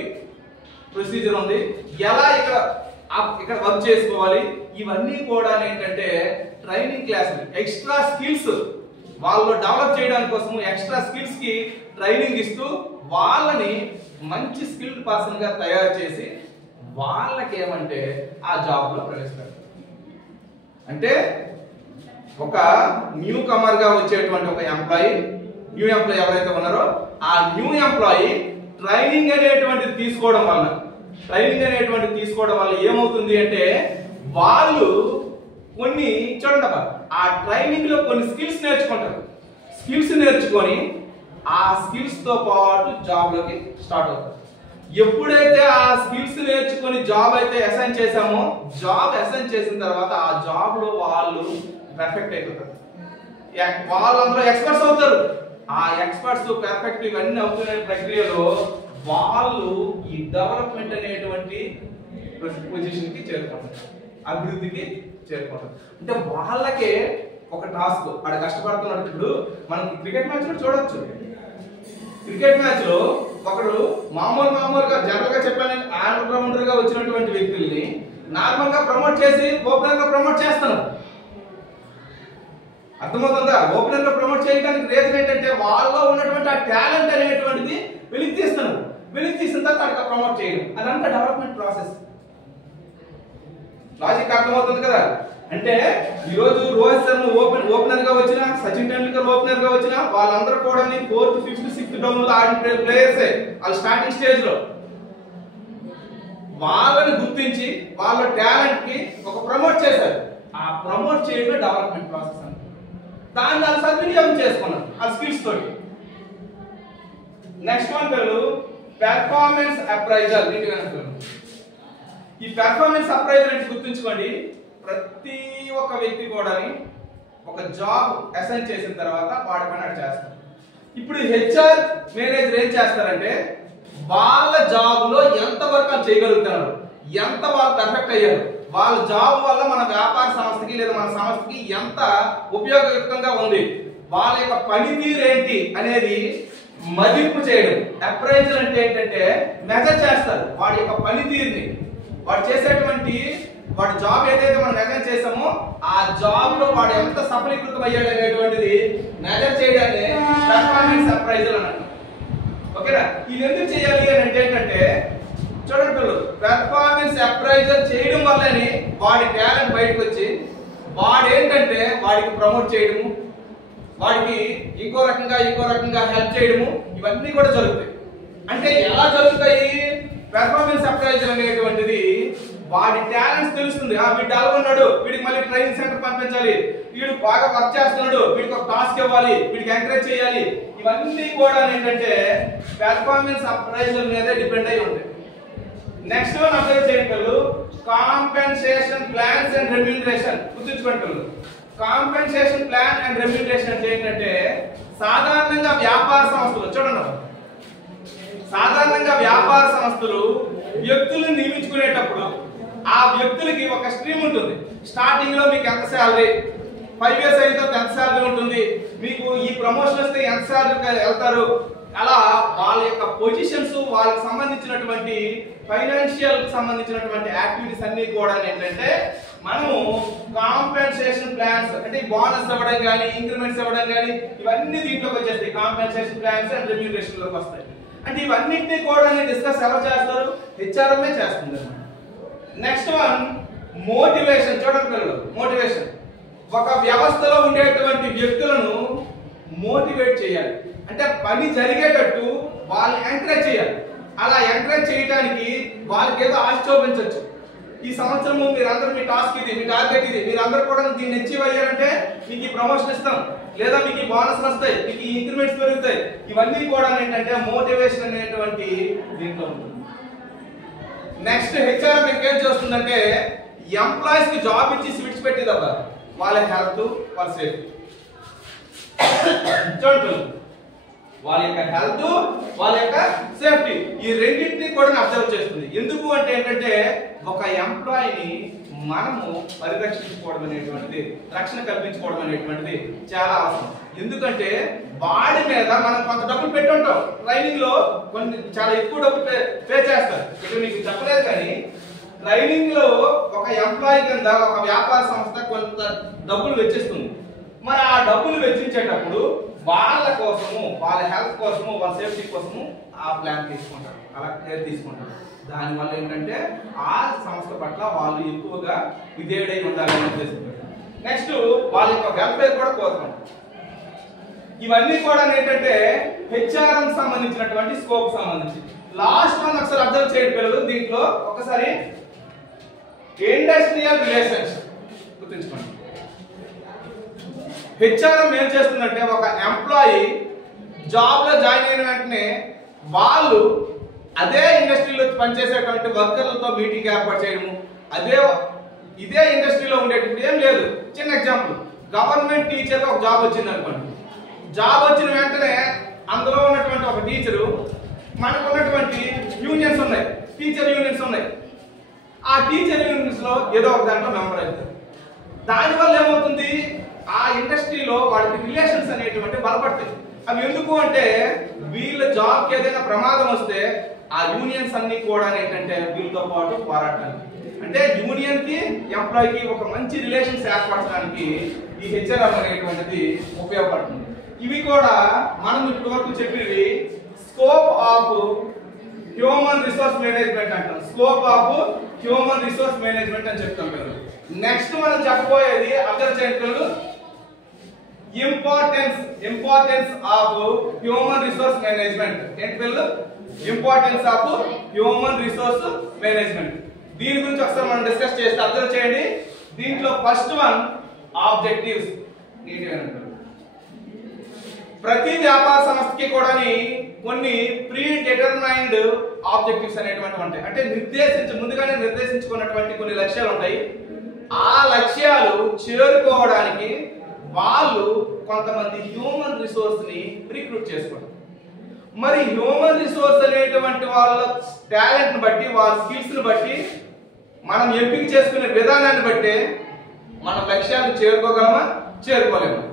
ప్రొసీజర్ ఉంది, ఎలా ఇక్కడ వర్క్ చేసుకోవాలి, ఇవన్నీ కూడా ఏంటంటే ట్రైనింగ్ క్లాసులు, ఎక్స్ట్రా స్కిల్స్ వాళ్ళు డెవలప్ చేయడానికి కోసం ఎక్స్ట్రా స్కిల్స్ కి ట్రైనింగ్ ఇస్తూ వాళ్ళని మంచి స్కిల్డ్ పర్సన్ గా తయారు చేసి వాళ్ళకి ఏమంటే ఆ జాబ్ లో ప్రవేశపెడతారు. అంటే ఒక న్యూ కమర్ గా వచ్చేటువంటి ఒక న్యూ ఎంప్లాయీ ఎవరైతే ఉన్నారో ఆ న్యూ ఎంప్లాయీ ట్రైనింగ్ అనేటువంటిది తీసుకోవడం వల్ల ఏమవుతుంది అంటే వాళ్ళు కొన్ని చూడండి ఆ ట్రైనింగ్ లో కొన్ని స్కిల్స్ నేర్చుకుంటారు. స్కిల్స్ నేర్చుకొని ఆ స్కిల్స్ తో పాటు జాబ్ లోకి స్టార్ట్ అవుతారు. ఎప్పుడైతే ఆ స్కిల్స్ నేర్చుకొని జాబ్ అయితే అసైన్ చేసామో, జాబ్ అసైన్ చేసిన తర్వాత ఆ జాబ్ లో వాళ్ళు పర్ఫెక్ట్ అయిపోతారు. వాళ్ళందరూ ఎక్స్పర్ట్స్ అవుతారు. ఆ ఎక్స్పర్ట్స్ పర్ఫెక్ట్ ఇవన్నీ అవుతున్న ప్రక్రియలో వాళ్ళు ఈ డెవలప్మెంట్ అనేటువంటి పొజిషన్ కి చేరుకుంటారు, అభివృద్ధికి చేరుకుంటారు. అంటే వాళ్ళకే ఒక టాస్క్ ఆడ కష్టపడుతున్నట్టు. ఇప్పుడు మనం క్రికెట్ మ్యాచ్ లో చూడొచ్చు. క్రికెట్ మ్యాచ్ లో ఒకడు మామూలుగా జనరల్ గా చెప్పాను ఆల్రౌండర్ గా వచ్చినటువంటి వ్యక్తుల్ని నార్మల్ గా ప్రమోట్ చేసి ఓపెనర్ గా ప్రమోట్ చేస్తున్నారు. అర్థమవుతుందా? ఓపెనర్ గా ప్రమోట్ చేయడానికి రీజన్ ఏంటంటే వాళ్ళలో ఉన్నటువంటి ఆ టాలెంట్ అనేటువంటిది వెలికి తీస్తున్నారు. వెలికి తీసిన తర్వాత అక్కడ ప్రమోట్ చేయడం, అదంతా డెవలప్మెంట్ ప్రాసెస్. లాజిక్ అర్థమవుతుంది కదా? అంటే ఈ రోజు రోహిత్ శర్మ ఓపెనర్ గా వచ్చినా, సచిన్ టెండూల్కర్ ఓపెనర్ గా వచ్చినా వాళ్ళందరూ కూడా 4th, 5th, 6th డౌన్ లో ఆడిన ప్లేయర్సే. వాళ్ళు స్టార్టింగ్ స్టేజ్ లో వాళ్ళని గుర్తించి వాళ్ళ టాలెంట్ కి ఒక ప్రమోట్ చేశారు. ఆ ప్రమోట్ చేయడం డెవలప్మెంట్ ప్రాసెస్ అంటే దాన్ని సద్వినియోగం చేసుకున్నారు ఆ స్కిల్స్ తోటి. నెక్స్ట్ వన్ పేరు పెర్ఫార్మెన్స్ అప్రైజల్. ఈ పెర్ఫార్మెన్స్ అప్రైజల్ అంటే గుర్తుంచుకోండి, ప్రతి ఒక్క వ్యక్తి కూడా ఒక జాబ్ అసైన్ చేసిన తర్వాత వాడి పని అటు చేస్తారు. ఇప్పుడు హెచ్ఆర్ మేనేజర్ ఏం చేస్తారంటే వాళ్ళ జాబ్ లో ఎంత వరకు చేయగలుగుతున్నారు, ఎంత వాళ్ళు పర్ఫెక్ట్ అయ్యారు, వాళ్ళ జాబ్ వల్ల మన వ్యాపార సంస్థకి లేదా మన సంస్థకి ఎంత ఉపయోగయుక్తంగా ఉంది, వాళ్ళ యొక్క పనితీరు ఏంటి అనేది మదింపు చేయడం. అప్రైజల్ అంటే ఏంటంటే మెజర్ చేస్తారు వాడి యొక్క పనితీరుని, వాడు చేసేటువంటి వాడి జాబ్ ఏదైతే మనం మెజర్ చేసామో ఆ జాబ్ లో వాడు ఎంత సఫలీకృతం అయ్యాడు అనేటువంటిది మెజర్ చేయడాన్ని పెర్ఫార్మెన్స్ అప్రైజల్ అని అంటారు. ఓకేనా? ఇది ఎందుకు చేయాలి అని అంటే ఏంటంటే చూడండి పిల్లలు, పెర్ఫార్మెన్స్ అప్రైజల్ చేయడం వల్లనే వాడి టాలెంట్ బయటకు వచ్చి వాడు ఏంటంటే వాడికి ప్రమోట్ చేయడము, వాడికి ఇంకో రకంగా హెల్ప్ చేయడము, ఇవన్నీ కూడా జరుగుతాయి. అంటే ఎలా జరుగుతాయి? పెర్ఫార్మెన్స్ అప్రైజల్ అనేటువంటిది వాడి టాలెంట్స్ తెలుస్తుంది. వీడు డల్గొన్నాడు, వీడికి మళ్ళీ ట్రైనింగ్ సెంటర్ పంపించాలి, వీడు బాగా వర్క్ చేస్తున్నాడు, వీడికి ఒక టాస్క్ ఇవ్వాలి, వీడికి ఎంకరేజ్ చేయాలి, ఇవన్నీ కూడా ఏంటంటే పెర్ఫార్మెన్స్ అప్రైజల్ మీద డిపెండ్ అయి ఉంటాయి. నెక్స్ట్ వన్ అబ్జర్వ్ చేయండి, కాంపెన్సేషన్ ప్లాన్స్ అండ్ రెమ్యూనరేషన్. గుర్తుంచుకోండి, కాంపెన్సేషన్ ప్లాన్ అండ్ రెమ్యూనరేషన్ అంటే ఏంటంటే సాధారణంగా వ్యాపార సంస్థలు చూడండి, సాధారణంగా వ్యాపార సంస్థలు వ్యక్తులను నియమించుకునేటప్పుడు ఆ వ్యక్తులకి ఒక స్ట్రీమ్ ఉంటుంది. స్టార్టింగ్ లో మీకు ఎంత శాలరీ, 5 years అయిన తర్వాత ఎంత శాలరీ ఉంటుంది, మీకు ఈ ప్రమోషన్ వస్తే ఎంత శాలరీ వెళ్తారు, అలా వాళ్ళ యొక్క పొజిషన్స్, వాళ్ళకి సంబంధించినటువంటి ఫైనాన్షియల్ సంబంధించినటువంటి యాక్టివిటీస్ అన్ని కూడా ఏంటంటే మనము కాంపెన్సేషన్ ప్లాన్స్ అంటే బోనస్ ఇవ్వడం కానీ ఇంక్రిమెంట్స్ ఇవ్వడం కానీ ఇవన్నీ దీంట్లోకి వచ్చేస్తాయి. కాంపెన్సేషన్ ప్లాన్స్ అండ్ రెమ్యూనరేషన్ లోకి వస్తాయి. అంటే ఇవన్నింటినీ కూడా డిస్కస్ ఎవరు చేస్తారు? హెచ్ఆర్ఎంఏ చేస్తుంది అన్నమాట. Next one motivation. చూడండి పిల్లలు, మోటివేషన్ ఒక వ్యవస్థలో ఉండేటువంటి వ్యక్తులను మోటివేట్ చేయాలి, అంటే పని జరిగేటట్టు వాళ్ళని ఎంకరేజ్ చేయాలి. అలా ఎంకరేజ్ చేయడానికి వాళ్ళకి ఏదో ఆశ చూపించవచ్చు. ఈ సంవత్సరము మీరందరూ మీ టాస్క్ ఇది, మీ టార్గెట్ ఇది, మీరందరూ కూడా దీన్ని అచీవ్ అయ్యారంటే మీకు ఈ ప్రమోషన్ ఇస్తాం, లేదా మీకు ఈ బోనస్ వస్తాయి, మీకు ఈ ఇంక్రిమెంట్స్ పెరుగుతాయి. ఇవన్నీ కూడా ఏంటంటే మోటివేషన్ అనేటువంటి దీంట్లో ఉంటుంది. నెక్స్ట్ హెచ్ఆర్ ఏం చేస్తుందంటే ఎంప్లాయీస్ కి జాబ్ ఇచ్చి స్విచ్ పెట్టిదబ్బా వాళ్ళ హెల్త్, వాళ్ళ సేఫ్టీ. చూడండి, వాళ్ళ యొక్క హెల్త్, వాళ్ళ యొక్క సేఫ్టీ, ఈ రెండింటిని కూడా అబ్జర్వ్ చేస్తుంది. ఎందుకు అంటే ఏంటంటే ఒక ఎంప్లాయీని మనము పరిరక్షించుకోవడం అనేటువంటిది, రక్షణ కల్పించుకోవడం అనేటువంటిది చాలా అవసరం. ఎందుకంటే వాడి మీద మనం కొంత డబ్బులు పెట్టి ఉంటాం, ట్రైనింగ్ లో కొన్ని చాలా ఎక్కువ డబ్బులు పే చేస్తారు. ఇక్కడ మీకు చెప్పలేదు కానీ ట్రైనింగ్ లో ఒక ఎంప్లాయీ కింద ఒక వ్యాపార సంస్థ కొంత డబ్బులు వెచ్చిస్తుంది. మరి ఆ డబ్బులు వెచ్చించేటప్పుడు వాళ్ళ కోసము, వాళ్ళ హెల్త్ కోసము, వాళ్ళ సేఫ్టీ కోసము ఆ ప్లాన్ తీసుకుంటారు, అలా కేర్ తీసుకుంటారు. దానివల్ల ఏంటంటే ఆ సంస్థ పట్ల వాళ్ళు ఎక్కువగా విధేయుడై ఉండాలని ఉద్దేశించారు. నెక్స్ట్ వాళ్ళ యొక్క వెల్ఫేర్ కూడా కోరుకుంటారు. ఇవన్నీ కూడా ఏంటంటే హెచ్ఆర్ఎం సంబంధించినటువంటి స్కోప్ సంబంధించి. లాస్ట్ వన్ ఒకసారి అబ్జర్వ్ చేయండి పిల్లలు, దీంట్లో ఒకసారి ఇండస్ట్రియల్ రిలేషన్స్ గుర్తుంచుకోండి. హెచ్ఆర్ఎం ఏం చేస్తుందంటే ఒక ఎంప్లాయీ జాబ్ లో జాయిన్ అయిన వెంటనే వాళ్ళు అదే ఇండస్ట్రీలో పనిచేసేటువంటి వర్కర్లతో మీటింగ్ ఏర్పాటు చేయడము, ఇదే ఇండస్ట్రీలో ఉండేటువంటి ఏం లేదు. చిన్న ఎగ్జాంపుల్, గవర్నమెంట్ టీచర్ ఒక జాబ్ వచ్చింది అనుకోండి. జాబ్ వచ్చిన వెంటనే అందులో ఉన్నటువంటి ఒక టీచరు, మనకు ఉన్నటువంటి యూనియన్స్ ఉన్నాయి, టీచర్ యూనియన్స్ ఉన్నాయి, ఆ టీచర్ యూనియన్స్ లో ఏదో ఒక దాంట్లో మెంబర్ అవుతారు. దానివల్ల ఏమవుతుంది, ఆ ఇండస్ట్రీలో వాళ్ళకి రిలేషన్స్ అనేటువంటి బలపడతాయి. అవి ఎందుకు అంటే వీళ్ళ జాబ్ కి ఏదైనా ప్రమాదం వస్తే ఆ యూనియన్స్ అన్ని కూడా ఏంటంటే వీళ్ళతో పాటు పోరాటానికి, అంటే యూనియన్ కి ఎంప్లాయీకి ఒక మంచి రిలేషన్స్ ఏర్పడడానికి ఈ హెచ్ఆర్ఎం అనేటువంటిది ఉపయోగపడుతుంది. ఇవి కూడా మనం ఇప్పటి వరకు చెప్పేవి scope of human resource management అంటాం. Scope of human resource management అని చెప్తాం పిల్లలు. నెక్స్ట్ మనం చెప్పబోయేది అబ్జర్వ్ చేయండి పిల్లలు, importance of human resource management. ఏంటి పిల్లలు? Importance of human resource management. దీని గురించి ఒకసారి మనం డిస్కస్ చేస్తే అబ్జర్వ్ చేయండి. దీంట్లో ఫస్ట్ వన్ ఆబ్జెక్టివ్స్. ప్రతి వ్యాపార సంస్థకి కూడా కొన్ని ప్రీ డిటర్మైన్డ్ ఆబ్జెక్టివ్స్ అనేటువంటి ఉంటాయి. అంటే ముందుగానే నిర్దేశించుకున్నటువంటి కొన్ని లక్ష్యాలు ఉంటాయి. ఆ లక్ష్యాలు చేరుకోవడానికి వాళ్ళు కొంతమంది హ్యూమన్ రిసోర్స్ ని రిక్రూట్ చేసుకుంటారు. మరి హ్యూమన్ రిసోర్స్ అనేటువంటి వాళ్ళ టాలెంట్ ని బట్టి, వాళ్ళ స్కిల్స్ ని బట్టి, మనం ఎంపిక చేసుకునే విధానాన్ని బట్టి మన లక్ష్యాలు చేరుకోగలమా, చేరుకోలేమా?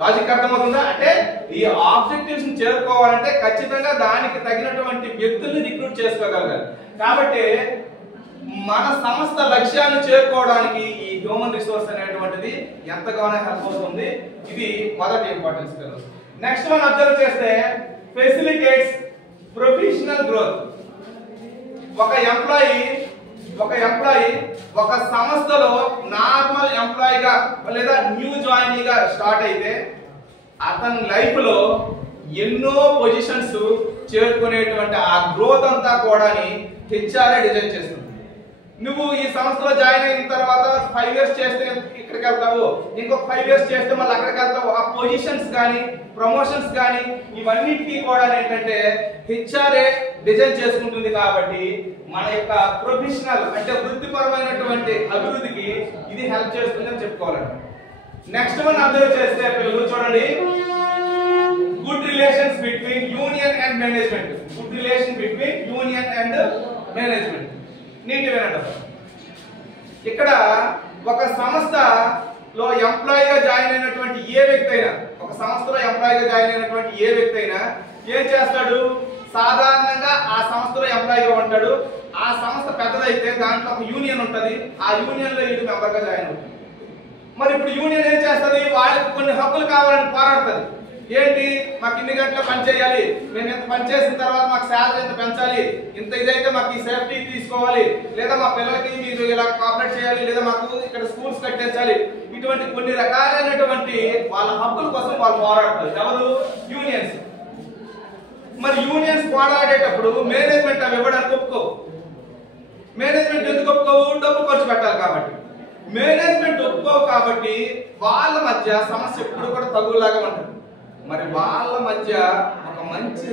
లాజిక్ అర్థమవుతుందా? అంటే ఈ ఆబ్జెక్టివ్స్ ని చేరుకోవాలంటే ఖచ్చితంగా దానికి తగినటువంటి వ్యక్తుల్ని రిక్రూట్ చేసుకోగలగాలి. కాబట్టి మన సంస్థ లక్ష్యాన్ని చేరుకోవడానికి ఈ హ్యూమన్ రిసోర్స్ అనేటువంటిది ఎంతగానో హెల్ప్ అవుతుంది. ఇది మొదటి ఇంపార్టెన్స్. నెక్స్ట్ మనం అబ్జర్వ్ చేస్తే ఫెసిలిటేట్స్ ప్రొఫెషనల్ గ్రోత్. ఒక ఎంప్లాయీ ఒక సంస్థలో నార్మల్ ఎంప్లాయీగా లేదా న్యూ జాయినీగా స్టార్ట్ అయితే అతని లైఫ్ లో ఎన్నో పొజిషన్స్ చేరుకునేటువంటి ఆ గ్రోత్ అంతా కూడా హెచ్ఆర్ఏ డిజైన్ చేస్తుంది. నువ్వు ఈ సంస్థలో జాయిన్ అయిన తర్వాత 5 years చేస్తే ఇక్కడికి వెళ్తావు, ఇంకొక 5 years చేస్తే మళ్ళీ అక్కడికి వెళ్తావు. ఆ పొజిషన్స్ కానీ ప్రమోషన్స్ కానీ ఇవన్నిటికీ కూడా ఏంటంటే హెచ్ఆర్ఏ డిజైన్ చేసుకుంటుంది. కాబట్టి మన యొక్క ప్రొఫెషనల్ అంటే వృత్తిపరమైనటువంటి అభివృద్ధికి ఇది హెల్ప్ చేస్తుందని చెప్పుకోవాలండి. నెక్స్ట్ మనం అబ్జర్వ్ చేస్తే పిల్లలు చూడండి, good relations between union and management. Good relation between union and management. నీటి వినడం. ఇక్కడ ఒక సంస్థలో ఎంప్లాయీగా జాయిన్ అయినటువంటి ఏ వ్యక్తి అయినా, ఒక సంస్థలో ఎంప్లాయీగా జాయిన్ అయినటువంటి ఏ వ్యక్తి అయినా ఏం చేస్తాడు? సాధారణంగా ఆ సంస్థలో ఎంప్లాయీగా ఉంటాడు. ఆ సంస్థ పెద్దదైతే దాంట్లో ఒక యూనియన్ ఉంటుంది. ఆ యూనియన్ లో వీడు మెంబర్ గా జాయిన్ అవుతుంది. మరి ఇప్పుడు యూనియన్ ఏం చేస్తుంది? వాళ్ళకి కొన్ని హక్కులు కావాలని పోరాడుతుంది. ఏంటి? మాకు ఇన్ని గంటలు పని చేయాలి, మేము ఇంత పని చేసిన తర్వాత మాకు శాలరీ ఇంత పెంచాలి, ఇంత ఇదైతే మాకు ఈ సేఫ్టీ తీసుకోవాలి, లేదా మా పిల్లలకి మీరు ఇలా కోఆపరేట్ చేయాలి, లేదా మాకు ఇక్కడ స్కూల్స్ కట్టించాలి. ఇటువంటి కొన్ని రకాలైనటువంటి వాళ్ళ హక్కుల కోసం వాళ్ళు పోరాడతారు. ఎవరు? యూనియన్స్. మరి యూనియన్స్ పోరాడేటప్పుడు మేనేజ్మెంట్ అవి ఇవ్వడానికి ఒప్పుకోవు. మేనేజ్మెంట్ ఎందుకు ఒప్పుకోవు? డబ్బు ఖర్చు పెట్టాలి కాబట్టి. మేనేజ్మెంట్ ఒప్పుకోవు కాబట్టి వాళ్ళ మధ్య సమస్య ఎప్పుడు కూడా తగులాగా ఉంటుంది. మరి వాళ్ళ మధ్య ఒక మంచి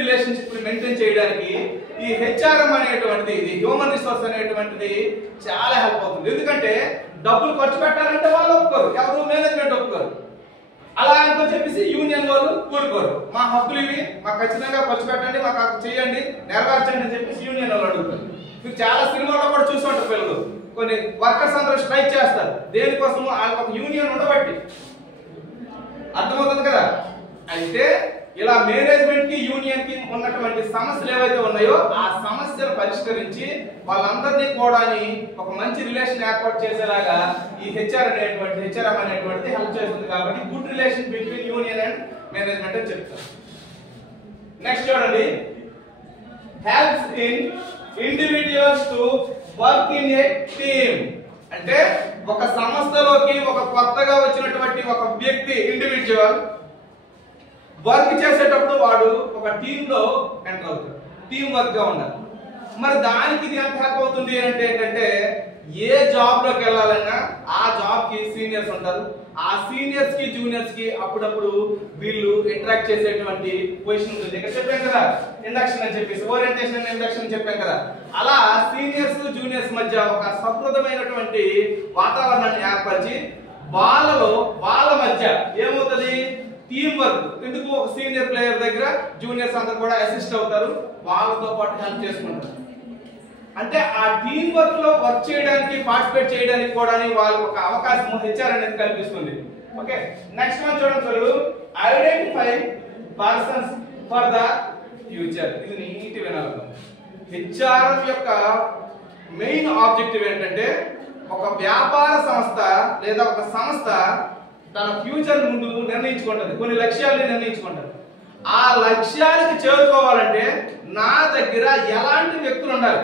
రిలేషన్షిప్ ని మెయింటైన్ చేయడానికి ఈ హెచ్ఆర్ఎం అనేటువంటిది, ఇది హ్యూమన్ రిసోర్స్ అనేటువంటిది చాలా హెల్ప్ అవుతుంది. ఎందుకంటే డబ్బులు ఖర్చు పెట్టాలంటే వాళ్ళు ఒప్పుకోరు, ఎవరు? మేనేజ్మెంట్ ఒప్పుకోరు. అలా అనుకో చెప్పేసి యూనియన్ వాళ్ళు కూరుకోరు. మా హక్కులు ఇవి, మాకు ఖచ్చితంగా ఖర్చు పెట్టండి, మాకు చేయండి, నెరవేర్చండి అని చెప్పేసి యూనియన్ వాళ్ళు అడుగుతారు. మీరు చాలా సినిమాలో కూడా చూస్తుంటారు పిల్లలు, కొన్ని వర్కర్స్ అందరూ స్ట్రైక్ చేస్తారు. దేనికోసము? వాళ్ళకి ఒక యూనియన్ ఉండబట్టి. అర్థమవుతుంది కదా? అయితే ఇలా మేనేజ్మెంట్ కి యూనియన్ కి ఉన్నటువంటి సమస్యలు ఏవైతే ఉన్నాయో ఆ సమస్యలు పరిష్కరించి వాళ్ళందరినీ కూడా ఒక మంచి రిలేషన్ ఏర్పాటు చేసేలాగా ఈ హెచ్ఆర్ఎం అనేటువంటిది హెల్ప్ చేస్తుంది. కాబట్టి good relation between union and management అని చెప్తారు. నెక్స్ట్ చూడండి, helps in individuals to work in a team. అంటే ఒక సంస్థలోకి ఒక కొత్తగా వచ్చినటువంటి ఒక వ్యక్తి ఇండివిడ్యువల్ వర్క్ చేసేటప్పుడు వాడు ఒక టీమ్ లో ఎంటర్ అవుతాడు. టీమ్ వర్క్ గా ఉండాలి. మరి దానికి ఇది ఎంత హెల్ప్ అవుతుంది అంటే ఏంటంటే ఏ జాబ్ లోకి వెళ్ళాలన్నా ఆ జాబ్ కి సీనియర్స్ ఉంటారు. ఆ సీనియర్స్ కి జూనియర్స్ కి అప్పుడప్పుడు వీళ్ళు ఇంటరాక్ట్ చేసేటువంటి పొజిషన్ ఉంటుంది. ఇక్కడ చెప్పాం కదా ఇండక్షన్ అని చెప్పేసి, ఓరియంటేషన్ అండ్ ఇండక్షన్ చెప్పాం కదా. అలా సీనియర్స్ జూనియర్స్ మధ్య ఒక సౌహృదమైనటువంటి వాతావరణాన్ని ఏర్పరిచి వాళ్ళ మధ్య ఏమవుతుంది? Team work. ఎందుకు? ఒక సీనియర్ ప్లేయర్ దగ్గర జూనియర్స్ అందరూ కూడా అసిస్ట్ అవుతారు, వాళ్ళతో పాటు హెల్ప్ చేసుకుంటారు. అంటే ఆ టీమ్ వర్క్ లో వర్క్ చేయడానికి, పార్టిసిపేట్ చేయడానికి కూడా వాళ్ళకి ఒక అవకాశం హెచ్ఆర్ అనేది కల్పిస్తుంది. ఓకే, నెక్స్ట్ వన్ చూడండి, identify persons for the future. ఇది నీట్ వినాలి. హెచ్ఆర్ యొక్క మెయిన్ ఆబ్జెక్టివ్ ఏంటంటే ఒక వ్యాపార సంస్థ లేదా ఒక సంస్థ తన ఫ్యూచర్ ముందు నిర్ణయించుకుంటుంది, కొన్ని లక్ష్యాలను నిర్ణయించుకుంటుంది. ఆ లక్ష్యాలకు చేరుకోవాలంటే నా దగ్గర ఎలాంటి వ్యక్తులు ఉండాలి,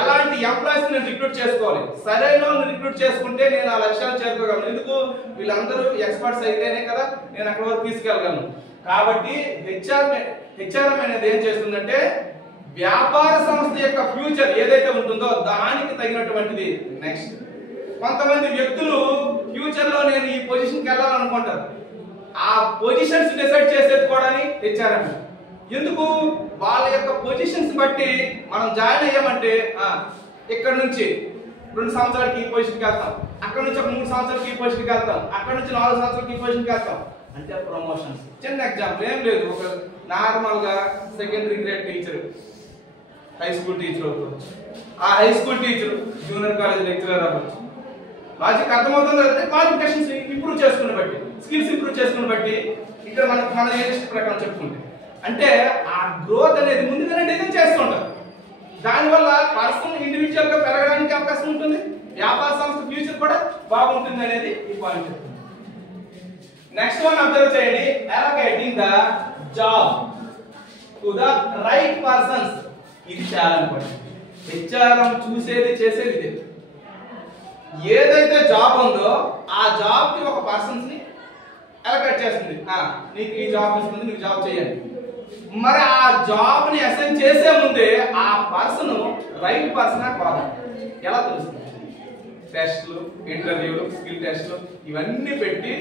ఎలాంటి ఎంప్లాయీస్ నేను రిక్రూట్ చేసుకోవాలి, సరైన వాళ్ళని రిక్రూట్ చేసుకుంటే నేను ఆ లక్ష్యాలు చేరుకోగలను. ఎందుకు? వీళ్ళందరూ ఎక్స్పర్ట్స్ అయితేనే కదా నేను అక్కడ వరకు తీసుకెళ్ళగలను. కాబట్టి హెచ్ఆర్ఎం అనేది ఏం చేస్తుందంటే వ్యాపార సంస్థ యొక్క ఫ్యూచర్ ఏదైతే ఉంటుందో దానికి తగినటువంటిది. నెక్స్ట్, కొంతమంది వ్యక్తులు ఫ్యూచర్ లో నేను ఈ పొజిషన్కి వెళ్ళాలనుకుంటారు. ఆ పొజిషన్స్ డిసైడ్ చేసేది కూడా హెచ్ఆర్ఎం. ఎందుకు? వాళ్ళ యొక్క పొజిషన్స్ బట్టి మనం జాయిన్ అయ్యామంటే ఇక్కడ నుంచి 2 సంవత్సరాలకి ఈ పొజిషన్కి వెళ్తాం, అక్కడ నుంచి ఒక 3 సంవత్సరాలకి ఈ పొజిషన్కి వెళ్తాం, అక్కడ నుంచి 4 సంవత్సరాలకి ఈ పొజిషన్కి వెళ్తాం. అంటే ప్రమోషన్స్. చిన్న ఎగ్జాంపుల్ ఏం లేదు, ఒక నార్మల్ గా secondary grade teacher high school teacher అవ్వచ్చు, ఆ high school teacher junior college lecturer అవ్వచ్చు. లాజిక్ అర్థమవుతుంది కదంటే క్వాలిఫికేషన్స్ ఇంప్రూవ్ చేసుకుని బట్టి, స్కిల్స్ ఇంప్రూవ్ చేసుకుని బట్టి ఇక్కడ మన ఏజ్ ప్రకారం చెప్పుకుంటే అంటే ఆ గ్రోత్ అనేది ముందుగానే డిజైన్ చేస్తుంటారు. దానివల్ల పర్సన్ ఇండివిజువల్ గా పెరగడానికి అవకాశం ఉంటుంది, వ్యాపార సంస్థ ఫ్యూచర్ కూడా బాగుంటుంది అనేది ఈ పాయింట్ చెప్తుంది. నెక్స్ట్ వన్ అబ్జర్వ్ చేయండి, allocating the job to the right persons. ఇది చాలా ఇంపార్టెంట్. హెచ్ఆర్ఎం చూసేది చేసేది ఇదే. ఏదైతే జాబ్ ఉందో ఆ జాబ్ కి ఒక పర్సన్స్ ని అలొకేట్ చేస్తుంది. నీకు ఈ జాబ్ ఇస్తుంది, నీకు జాబ్ చేయాలి. మరి ఆ జాబ్ ని అసైన్ చేసే ముందే ఆ పర్సన్ రైట్ పర్సన్ కాదు ఎలా తెలుస్తుంది? టెస్ట్లు, ఇంటర్వ్యూలు, స్కిల్ టెస్ట్లు ఇవన్నీ పెట్టి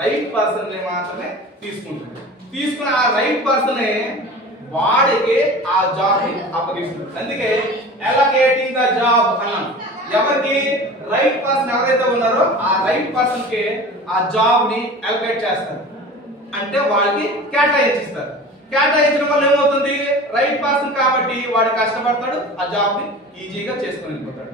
రైట్ పర్సన్ ని మాత్రమే తీసుకుంటుంది. తీసుకుని ఆ రైట్ పర్సనే వాడికి ఆ జాబ్ ని అప్పగిస్తుంది. అందుకే అలొకేటింగ్ ద జాబ్ అన్నాను. ఎవరికి? రైట్ పర్సన్ ఎవరైతే ఉన్నారో ఆ రైట్ పర్సన్ కి ఆ జాబ్ ని అలొకేట్ చేస్తారు, అంటే వాళ్ళకి కేటాయించిస్తారు. కేటాయించడం వల్ల ఏమవుతుంది? రైట్ పర్సన్ కాబట్టి వాడు కష్టపడతాడు, ఆ జాబ్ ని ఈజీగా చేసుకుని వెళ్ళిపోతాడు,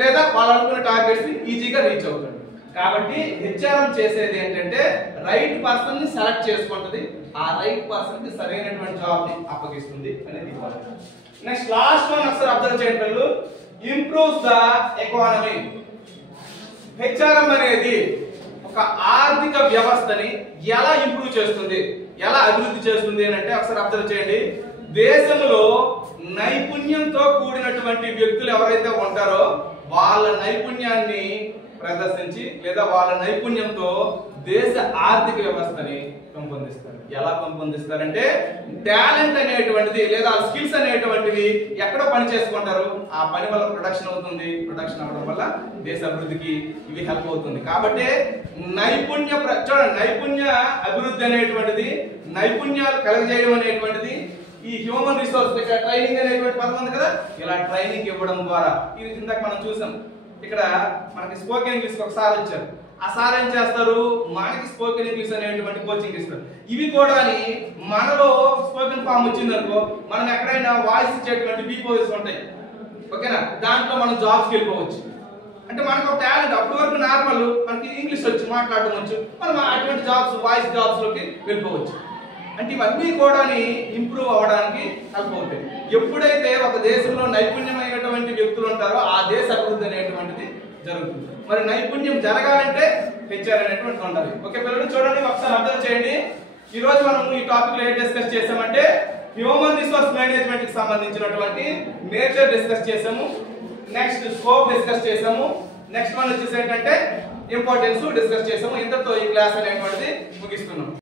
లేదా వాళ్ళు అనుకున్న టార్గెట్స్ ని ఈజీగా రీచ్ అవుతాడు. కాబట్టి హెచ్ఆర్ఎం చేసేది ఏంటంటే రైట్ పర్సన్ ని సెలెక్ట్ చేసుకుంటుంది, ఆ రైట్ పర్సన్ కి సరైనటువంటి జాబ్ ని అప్పగిస్తుంది అనేది. నెక్స్ట్ లాస్ట్ వన్ ఒకసారి అబ్జర్వ్ చేయండి పిల్లలు, ఇంప్రూవ్స్ ద ఎకానమీ. హెచ్ఆర్ఎం అనేది ఒక ఆర్థిక వ్యవస్థని ఎలా ఇంప్రూవ్ చేస్తుంది, ఎలా అభివృద్ధి చేస్తుంది అని అంటే ఒకసారి అబ్జర్వ్ చేయండి. దేశంలో నైపుణ్యంతో కూడినటువంటి వ్యక్తులు ఎవరైతే ఉంటారో వాళ్ళ నైపుణ్యాన్ని ప్రదర్శించి లేదా వాళ్ళ నైపుణ్యంతో దేశ ఆర్థిక వ్యవస్థని పెంపొందిస్తారు. ఎలా పెంపొందిస్తారంటే టాలెంట్ అనేటువంటిది లేదా స్కిల్స్ అనేటువంటివి ఎక్కడో పని చేసుకుంటారు, ఆ పని వల్ల ప్రొడక్షన్ అవుతుంది, ప్రొడక్షన్ అవ్వడం వల్ల దేశ అభివృద్ధికి ఇవి హెల్ప్ అవుతుంది. కాబట్టి నైపుణ్య అభివృద్ధి అనేటువంటిది, నైపుణ్యాలు కలగజేయడం అనేటువంటిది ఈ హ్యూమన్ రిసోర్స్ ట్రైనింగ్ అనేటువంటి పదం ఉంది కదా, ఇలా ట్రైనింగ్ ఇవ్వడం ద్వారా ఇది ఇందాక మనం చూసాం. ఇక్కడ మనకి స్పోకెన్ ఇంగ్లీష్ ఒక సార్ ఇచ్చారు, ఆ సార్ ఏం చేస్తారు? మనకి స్పోకెన్ ఇంగ్లీష్ అనేటువంటి కోచింగ్ ఇస్తారు. ఇవి కూడా మనలో స్పోకెన్ ఫామ్ వచ్చింది అనుకో, మనం ఎక్కడైనా వాయిస్ ఇచ్చేటువంటి బీపోయిస్ ఉంటాయి, ఓకేనా, దాంట్లో మనం జాబ్స్కి వెళ్ళిపోవచ్చు. అంటే మనకు ఒక టాలెంట్, అప్పటి వరకు నార్మల్ మనకి ఇంగ్లీష్ వచ్చి మాట్లాడడం వచ్చు, మనం అటువంటి జాబ్స్ వాయిస్ జాబ్స్ లోకి వెళ్ళిపోవచ్చు. అంటే ఇవన్నీ కూడా ఇంప్రూవ్ అవ్వడానికి హెల్ప్ అవుతాయి. ఎప్పుడైతే ఒక దేశంలో నైపుణ్యమైనటువంటి వ్యక్తులు ఉంటారో ఆ దేశ అభివృద్ధి అనేటువంటిది జరుగుతుంది. మరి నైపుణ్యం జరగాలంటే హెచ్ఆర్ అనేటువంటి ఉండాలి. ఓకే పిల్లలు చూడండి, ఒకసారి అర్థం చేయండి. ఈ రోజు మనం ఈ టాపిక్ లో ఏం డిస్కస్ చేసామంటే హ్యూమన్ రిసోర్స్ మేనేజ్మెంట్ కి సంబంధించినటువంటి నేచర్ డిస్కస్ చేసాము, నెక్స్ట్ స్కోప్ డిస్కస్ చేసాము, నెక్స్ట్ వన్ వచ్చేసి ఏంటంటే ఇంపార్టెన్స్ డిస్కస్ చేసాము. ఇంతతో ఈ క్లాస్ అనేటువంటిది ముగిస్తున్నాం.